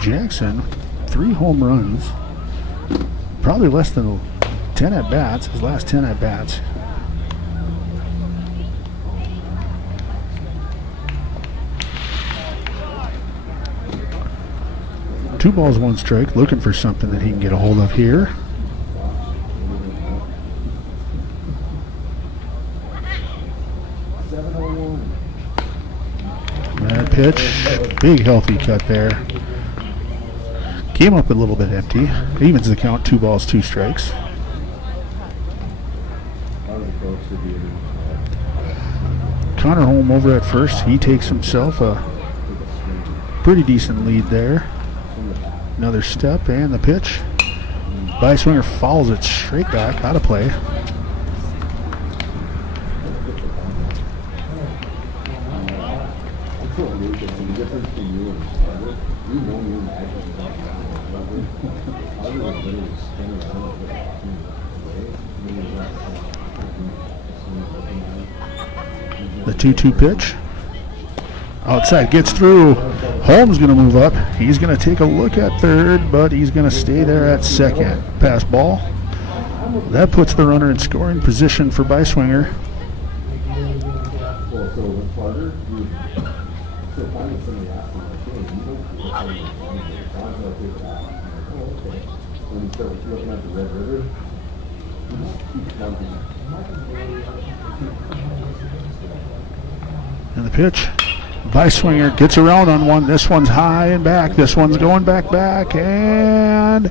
Jackson, 3 home runs. Probably less than 10 at-bats, his last 10 at-bats. Two balls, 1 strike, looking for something that he can get a hold of here. That pitch, big healthy cut there. Came up a little bit empty. Evens the count, 2 balls, 2 strikes. Connor Holm over at first. He takes himself a pretty decent lead there. Another step and the pitch. Byswinger fouls it straight back, out of play. The 2-2 pitch. Outside, gets through. Holm's going to move up. He's going to take a look at third, but he's going to stay there at second. Pass ball. That puts the runner in scoring position for Byswinger. Carter, you so finally somebody asked me, like, hey, you don't feel like you're John's like, take that. I'm like, oh, okay. When you start looking at the Red River, you just keep bumping. And the pitch. Beiswinger gets around on one. This one's high and back. This one's going back, and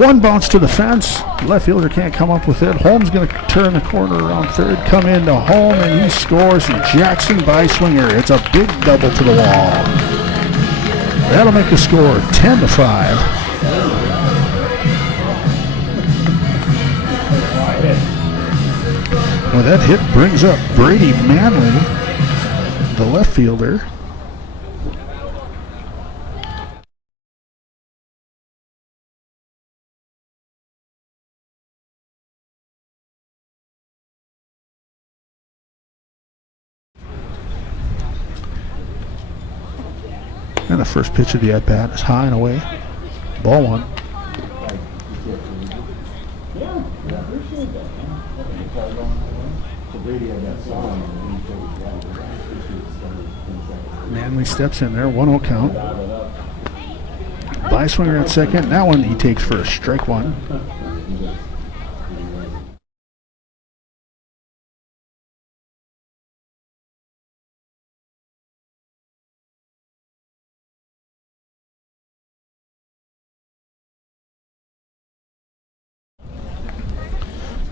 one bounce to the fence. Left fielder can't come up with it. Holmes going to turn the corner around third, come into home, and he scores. Jackson Beiswinger. It's a big double to the wall. That'll make the score 10-5. Well, that hit brings up Brady Manley, the left fielder. And the first pitch of the at-bat is high and away. Ball one. Manley steps in there, 1-0 count. Beiswinger at second. That one he takes first, strike one.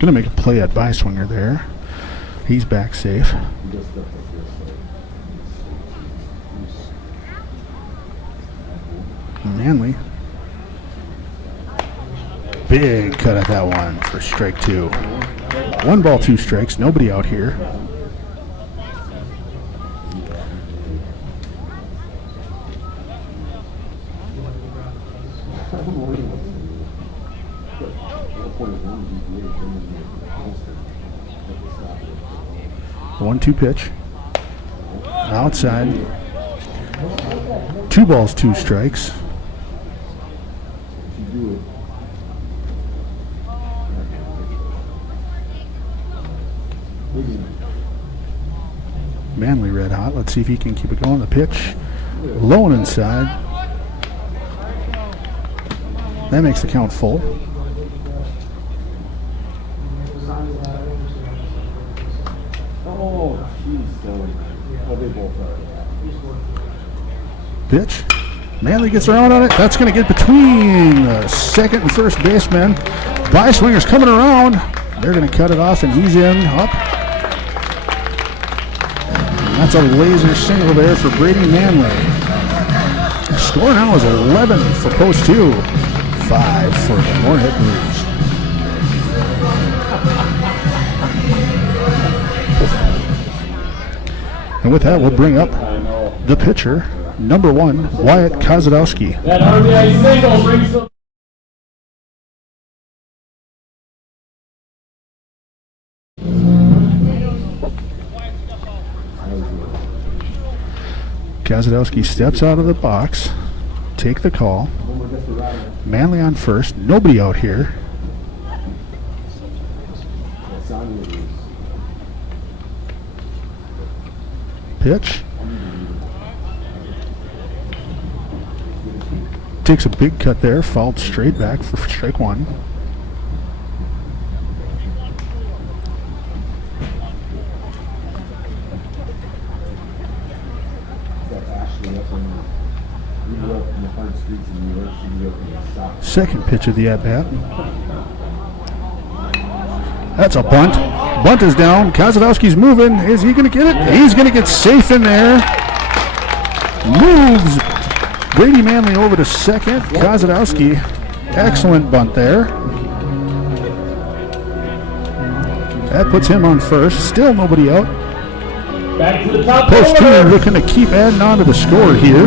Gonna make a play at Beiswinger there. He's back safe. Manley. Big cut at that one for strike two. 1 ball, 2 strikes. Nobody out here. The 1-2 pitch. Outside. 2 balls, 2 strikes. Manley red hot. Let's see if he can keep it going. The pitch. Low and inside. That makes the count full. Oh, jeez. Oh, they both are. Pitch. Manley gets around on it. That's going to get between second and first baseman. Beiswinger's coming around. They're going to cut it off, and he's in. Up. And that's a laser single there for Brady Manley. The score now is 11 for post 2. 5 for the Moorhead Blues. And with that, we'll bring up the pitcher, number 1, Wyatt Kozadowski. That RBI single brings them. Kozadowski steps out of the box, take the call. Manley on first, nobody out here. Pitch. Takes a big cut there, fouled straight back for strike one. Second pitch of the at-bat. That's a bunt. Bunt is down. Kozadowski's moving. Is he going to get it? He's going to get safe in there. Moves Brady Manley over to second. Kozadowski, excellent bunt there. That puts him on first. Still nobody out. Back to the top. Post 2 looking to keep adding on to the score here.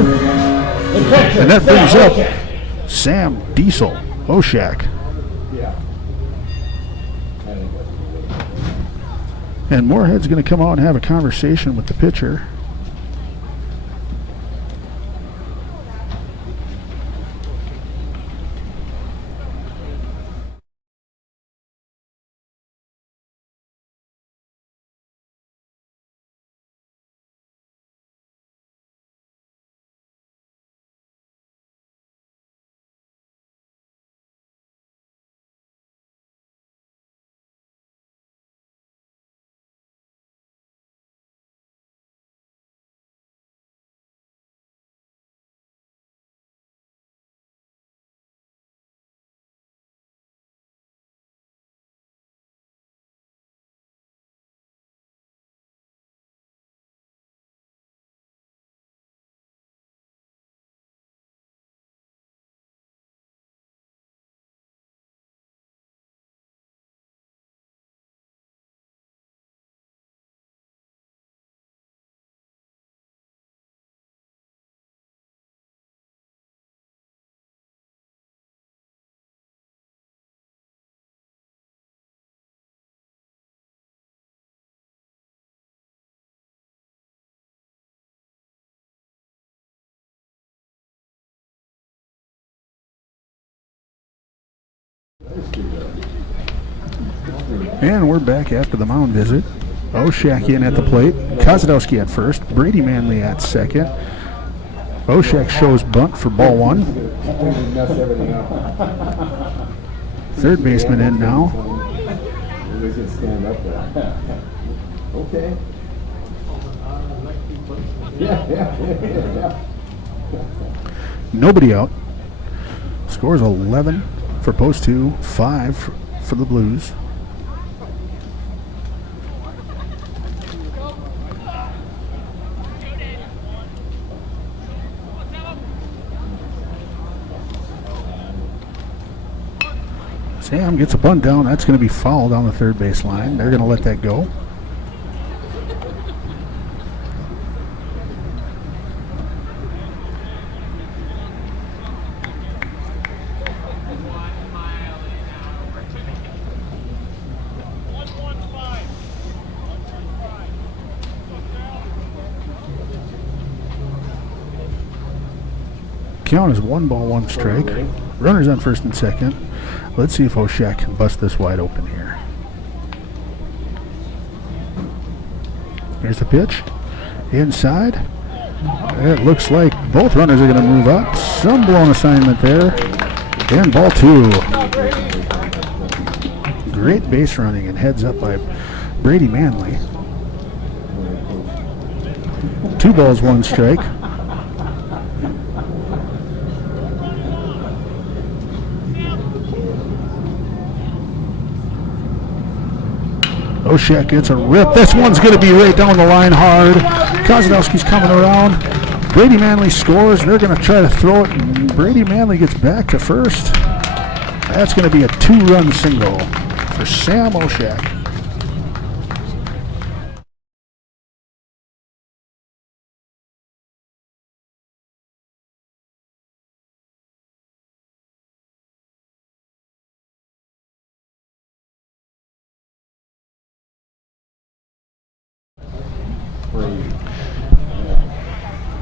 And that brings up Sam Diesel Oshak. And Moorhead's going to come out and have a conversation with the pitcher. And we're back after the mound visit. Oshak in at the plate. Kozadowski at first. Brady Manley at second. Oshak shows bunt for ball one. Mess everything up. Third baseman in now. Everybody's gonna stand up there. Okay. Yeah. Nobody out. Scores 11 for post 2, 5 for the Blues. Sam gets a bunt down. That's going to be foul down the third base line. They're going to let that go. Count is 1 ball, 1 strike. Runners on first and second. Let's see if Oshak can bust this wide open here. Here's the pitch. Inside. It looks like both runners are going to move up. Some blown assignment there. And ball 2. Great base running and heads up by Brady Manley. 2 balls, 1 strike. Oshak gets a rip. This one's going to be right down the line hard. Kozadowski's coming around. Brady Manley scores. They're going to try to throw it. And Brady Manley gets back to first. That's going to be a 2-run single for Sam Oshak.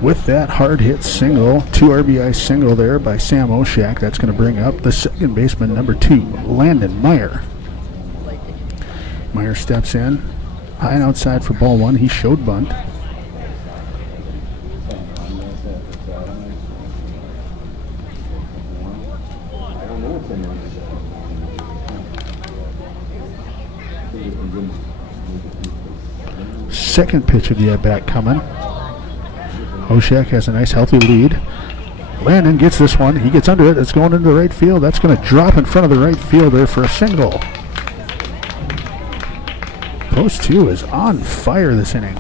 With that hard hit single, 2 RBI single there by Sam Oshak, that's going to bring up the second baseman, number 2, Landon Meyer. Meyer steps in, high and outside for ball 1. He showed bunt. Second pitch of the at-bat coming. Oshak has a nice healthy lead. Landon gets this one. He gets under it. It's going into the right field. That's going to drop in front of the right fielder for a single. Post 2 is on fire this inning.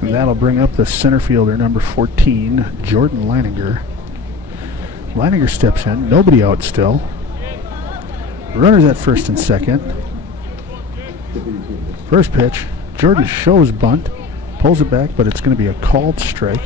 And that'll bring up the center fielder, number 14, Jordan Leininger. Leininger steps in. Nobody out still. Runners at first and second. First pitch. Jordan shows bunt. Pulls it back, but it's going to be a called strike.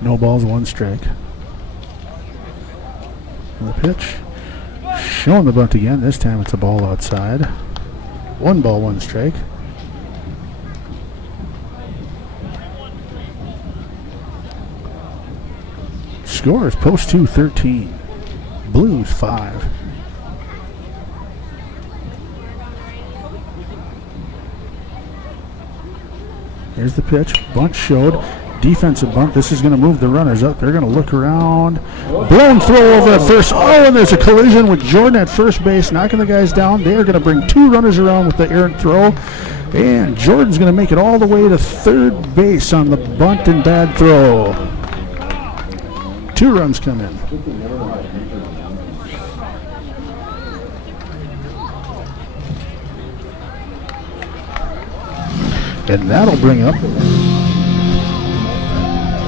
No balls, 1 strike. And the pitch. Showing the bunt again. This time it's a ball outside. 1 ball, 1 strike. Scores post 2, 13. Blues 5. Here's the pitch. Bunt showed. Defensive bunt. This is going to move the runners up. They're going to look around. Blown throw over at first. Oh, and there's a collision with Jordan at first base, knocking the guys down. They are going to bring 2 runners around with the errant throw. And Jordan's going to make it all the way to third base on the bunt and bad throw. 2 runs come in. And that'll bring up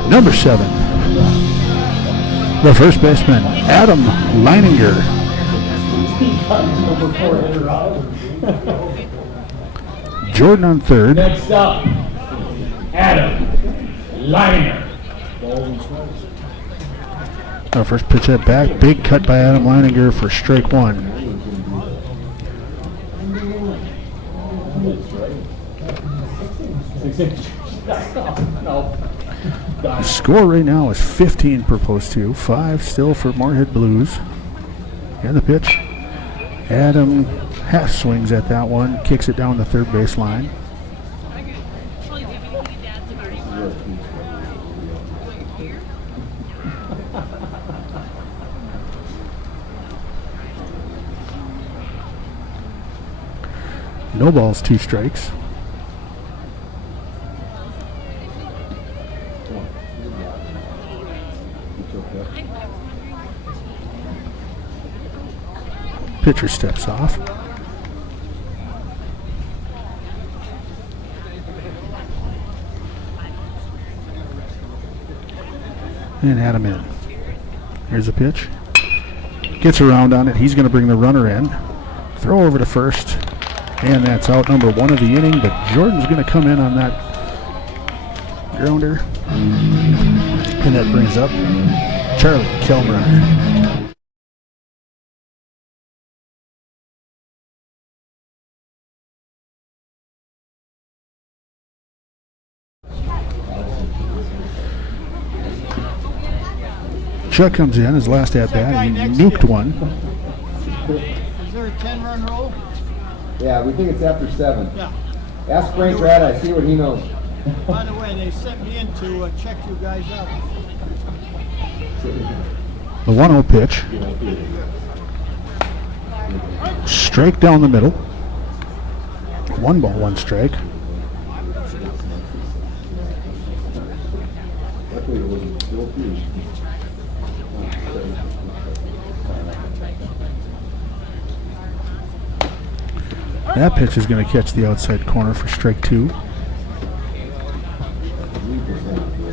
number 7, the first baseman, Adam Leininger. Number 4 hitter out. Jordan on third. Next up, Adam Liner. Our first pitch at bat. Big cut by Adam Leininger for strike one. No. The score right now is 15 per post 2. 5 still for Moorhead Blues. And the pitch. Adam half swings at that one. Kicks it down the third base line. No balls, 2 strikes. Pitcher steps off. And Adam in. Here's the pitch. Gets around on it. He's going to bring the runner in. Throw over to first. And that's out number 1 of the inning, but Jordan's going to come in on that grounder. And that brings up Charlie Kilbrunner. Chuck comes in, his last at-bat. He nuked one. Is there a 10-run roll? Yeah, we think it's after 7. Yeah. Ask Frank Rad, see what he knows. By the way, they sent me in to check you guys out. The 1-0 pitch. Strike down the middle. 1 ball, 1 strike. Luckily it wasn't still huge. That pitch is going to catch the outside corner for strike 2.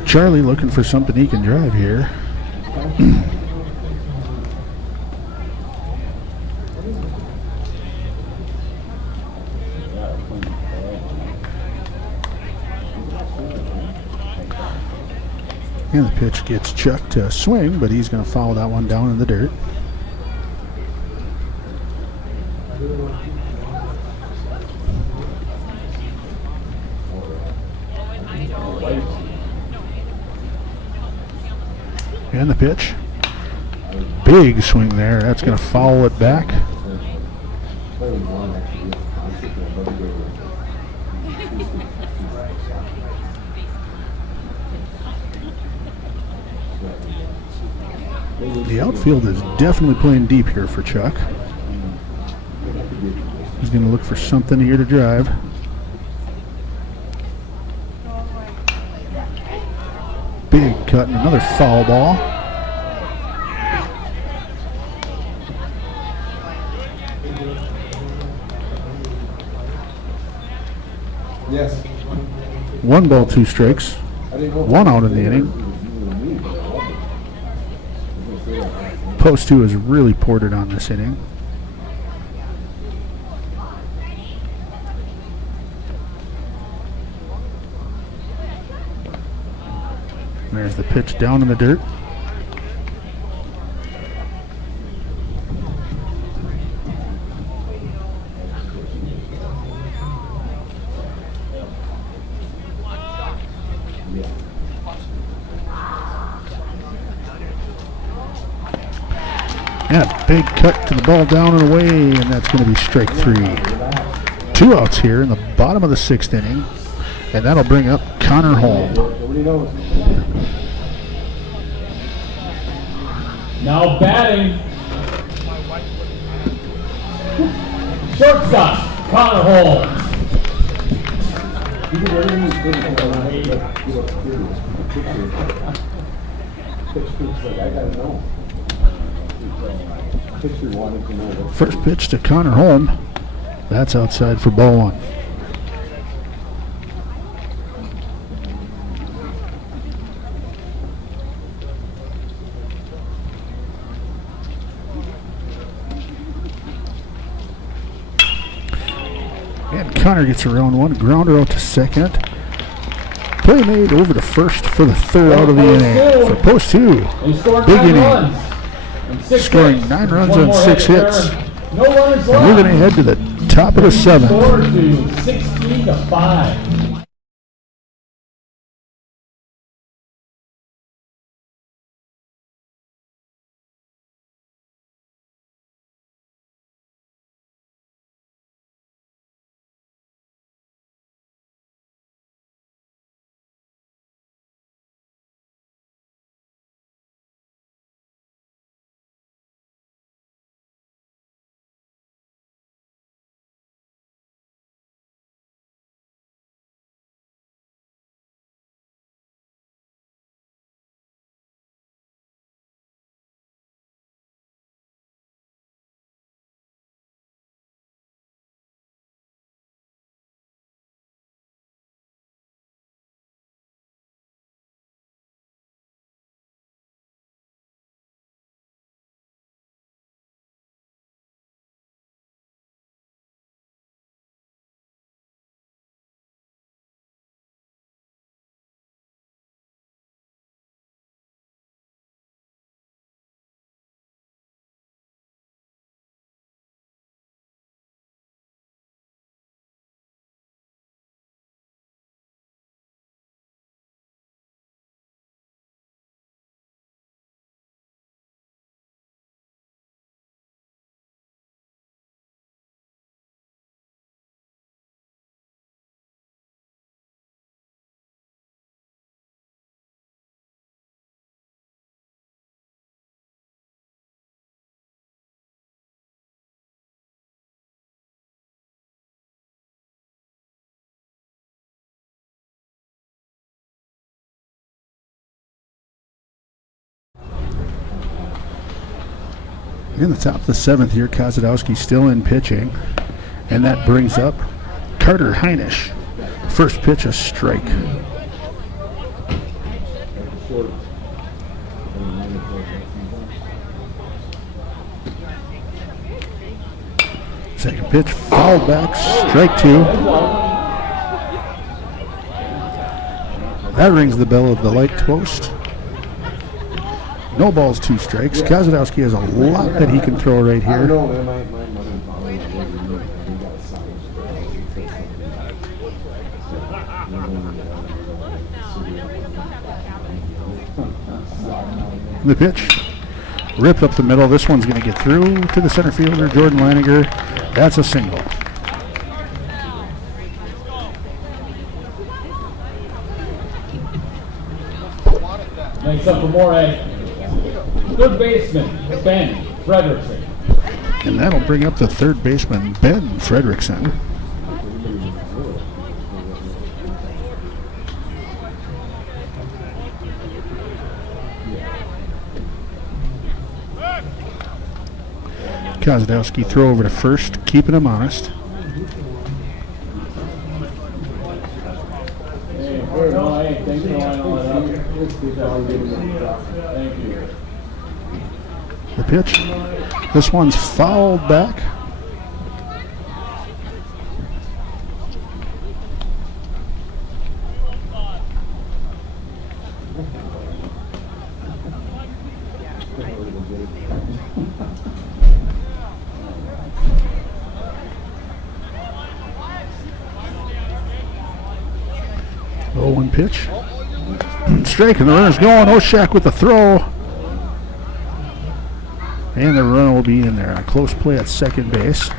Charlie looking for something he can drive here. And the pitch gets Chuck to swing, but he's going to foul that one down in the dirt. And the pitch. Big swing there. That's going to foul it back. The outfield is definitely playing deep here for Chuck. He's going to look for something here to drive. Big cut and another foul ball. Yes. 1 ball, 2 strikes. 1 out in the inning. Post 2 has really poured it on this inning. There's the pitch down in the dirt. Yeah, big cut to the ball down and away, and that's going to be strike 3. 2 outs here in the bottom of the 6th inning, and that'll bring up Connor Holm. Now batting, shortstop, Connor Holmes. First pitch to Connor Holm. That's outside for ball 1. Connor gets around one, grounder out to second. Play made over to first for the third out of the inning. For post 2, big inning. Scoring 9 runs on 6 hits. No runners And moving ahead to the top of the 7th. Score to 16-5. In the top of the 7th here, Kozadowski still in pitching. And that brings up Carter Heinisch. First pitch, a strike. Second pitch, fouled back, strike 2. That rings the bell of the light post. No balls, 2 strikes. Kozadowski has a lot that he can throw right here. The pitch, ripped up the middle. This one's going to get through to the center fielder, Jordan Leininger. That's a single. Next up for Moorhead, third baseman, Ben Frederickson. And that'll bring up the third baseman, Ben Frederickson. Kozadowski throw over to first, keeping him honest. The pitch. This one's fouled back. Oh, one pitch. Strike, and the runner's going. Oshak with the throw. And the runner will be in there. A close play at second base.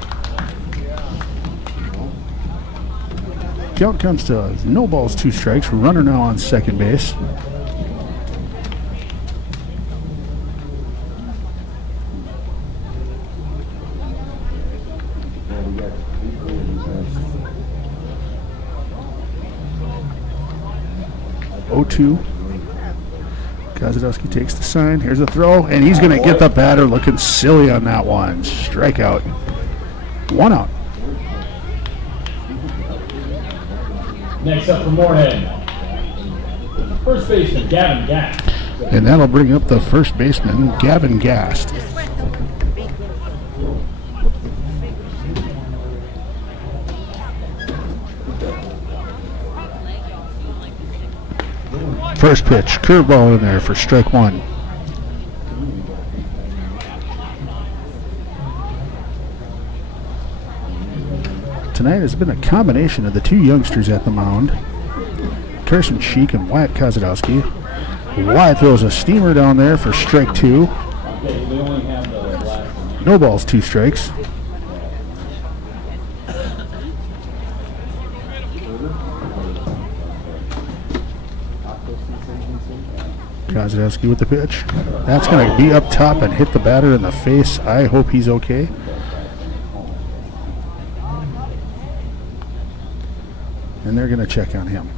Count comes to no balls, 2 strikes. Runner now on second base. Oh-2. Kozadowski takes the sign. Here's a throw, and he's going to get the batter looking silly on that one. Strikeout. 1 out. Next up for Moorhead, first baseman Gavin Gast. And that'll bring up the first baseman, Gavin Gast. First pitch, curveball in there for strike one. Tonight has been a combination of the two youngsters at the mound, Carson Sheik and Wyatt Kozadowski. Wyatt throws a steamer down there for strike two. No balls, 2 strikes. Kozadowski with the pitch. That's going to be up top and hit the batter in the face. I hope he's okay. And they're going to check on him.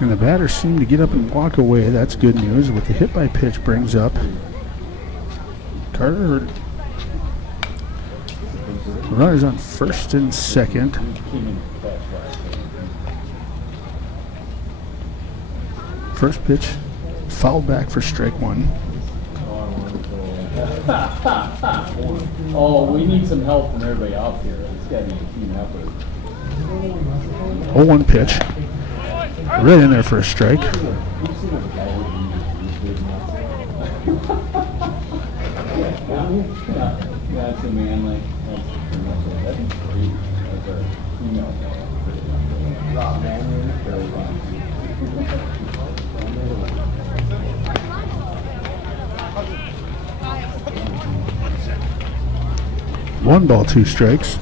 And the batters seem to get up and walk away. That's good news. With the hit by pitch brings up Carter. Runners on first and second. First pitch fouled back for strike one. Oh, we need some help from everybody out here. It's got to be a team effort. 0-1 pitch. Right in there for a strike. That's a man like that's pretty much it. That'd be great. That's our email. Rob Manley, Barry Rob. 1 ball, 2 strikes.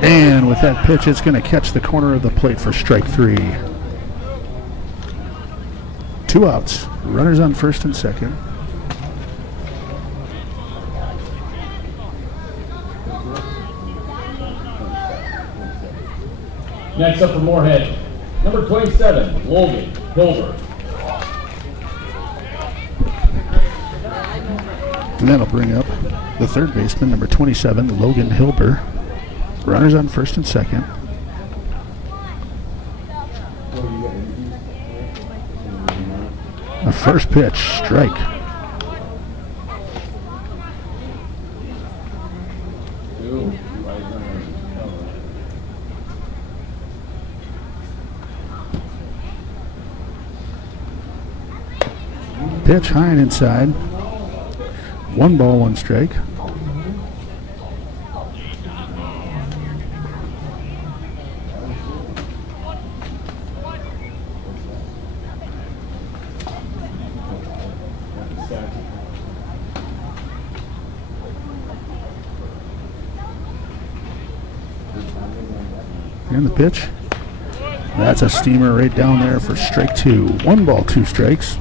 And with that pitch, it's going to catch the corner of the plate for strike 3. 2 outs. Runners on first and second. Next up for Moorhead, number 27, Logan Hilbert. And that'll bring up the third baseman, number 27, Logan Hilber. Runners on first and second. A first pitch, strike. Pitch high and inside. 1 ball, 1 strike. And the pitch. That's a steamer right down there for strike 2. 1 ball, 2 strikes.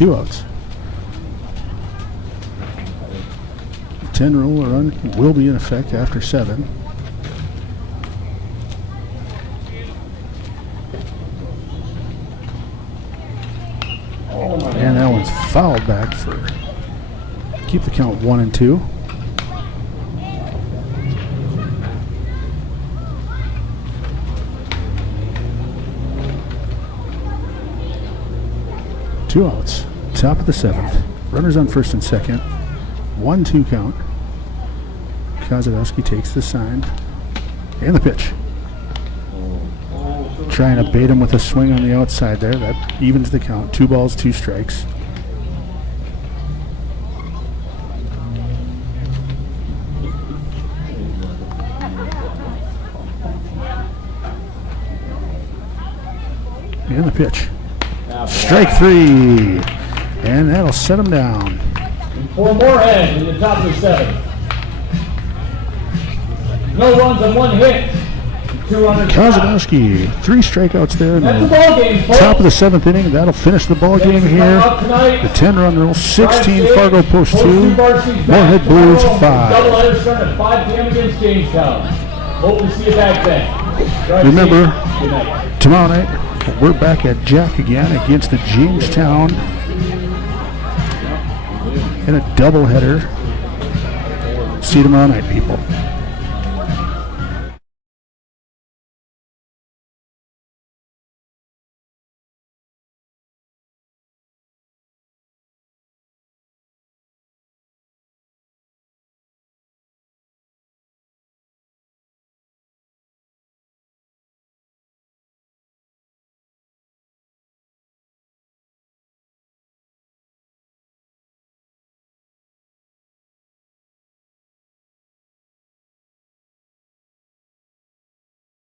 2 outs. 10 rule run will be in effect after 7. And that one's fouled back for keep the count 1 and 2. Two outs. Top of the 7th. Runners on first and second. 1-2 count. Kozadowski takes the sign. And the pitch. Trying to bait him with a swing on the outside there. That evens the count. 2 balls, 2 strikes. And the pitch. Strike 3. And that'll set him down. For Moorhead in the top of the 7th. No runs and 1 hit. 2 runners. Kozadowski, 3 strikeouts there in That's the the ball game, folks. top of the 7th inning. That'll finish the ball game here. The 10-run rule, 16 Fargo Post 2, Moorhead Blues 5. Doubleheader starting at 5 p.m. against Jamestown. Hope to see you back then. Drive Remember, safe. Good night. tomorrow night we're back at Jack again against the Jamestown in a doubleheader. See you tomorrow night, people.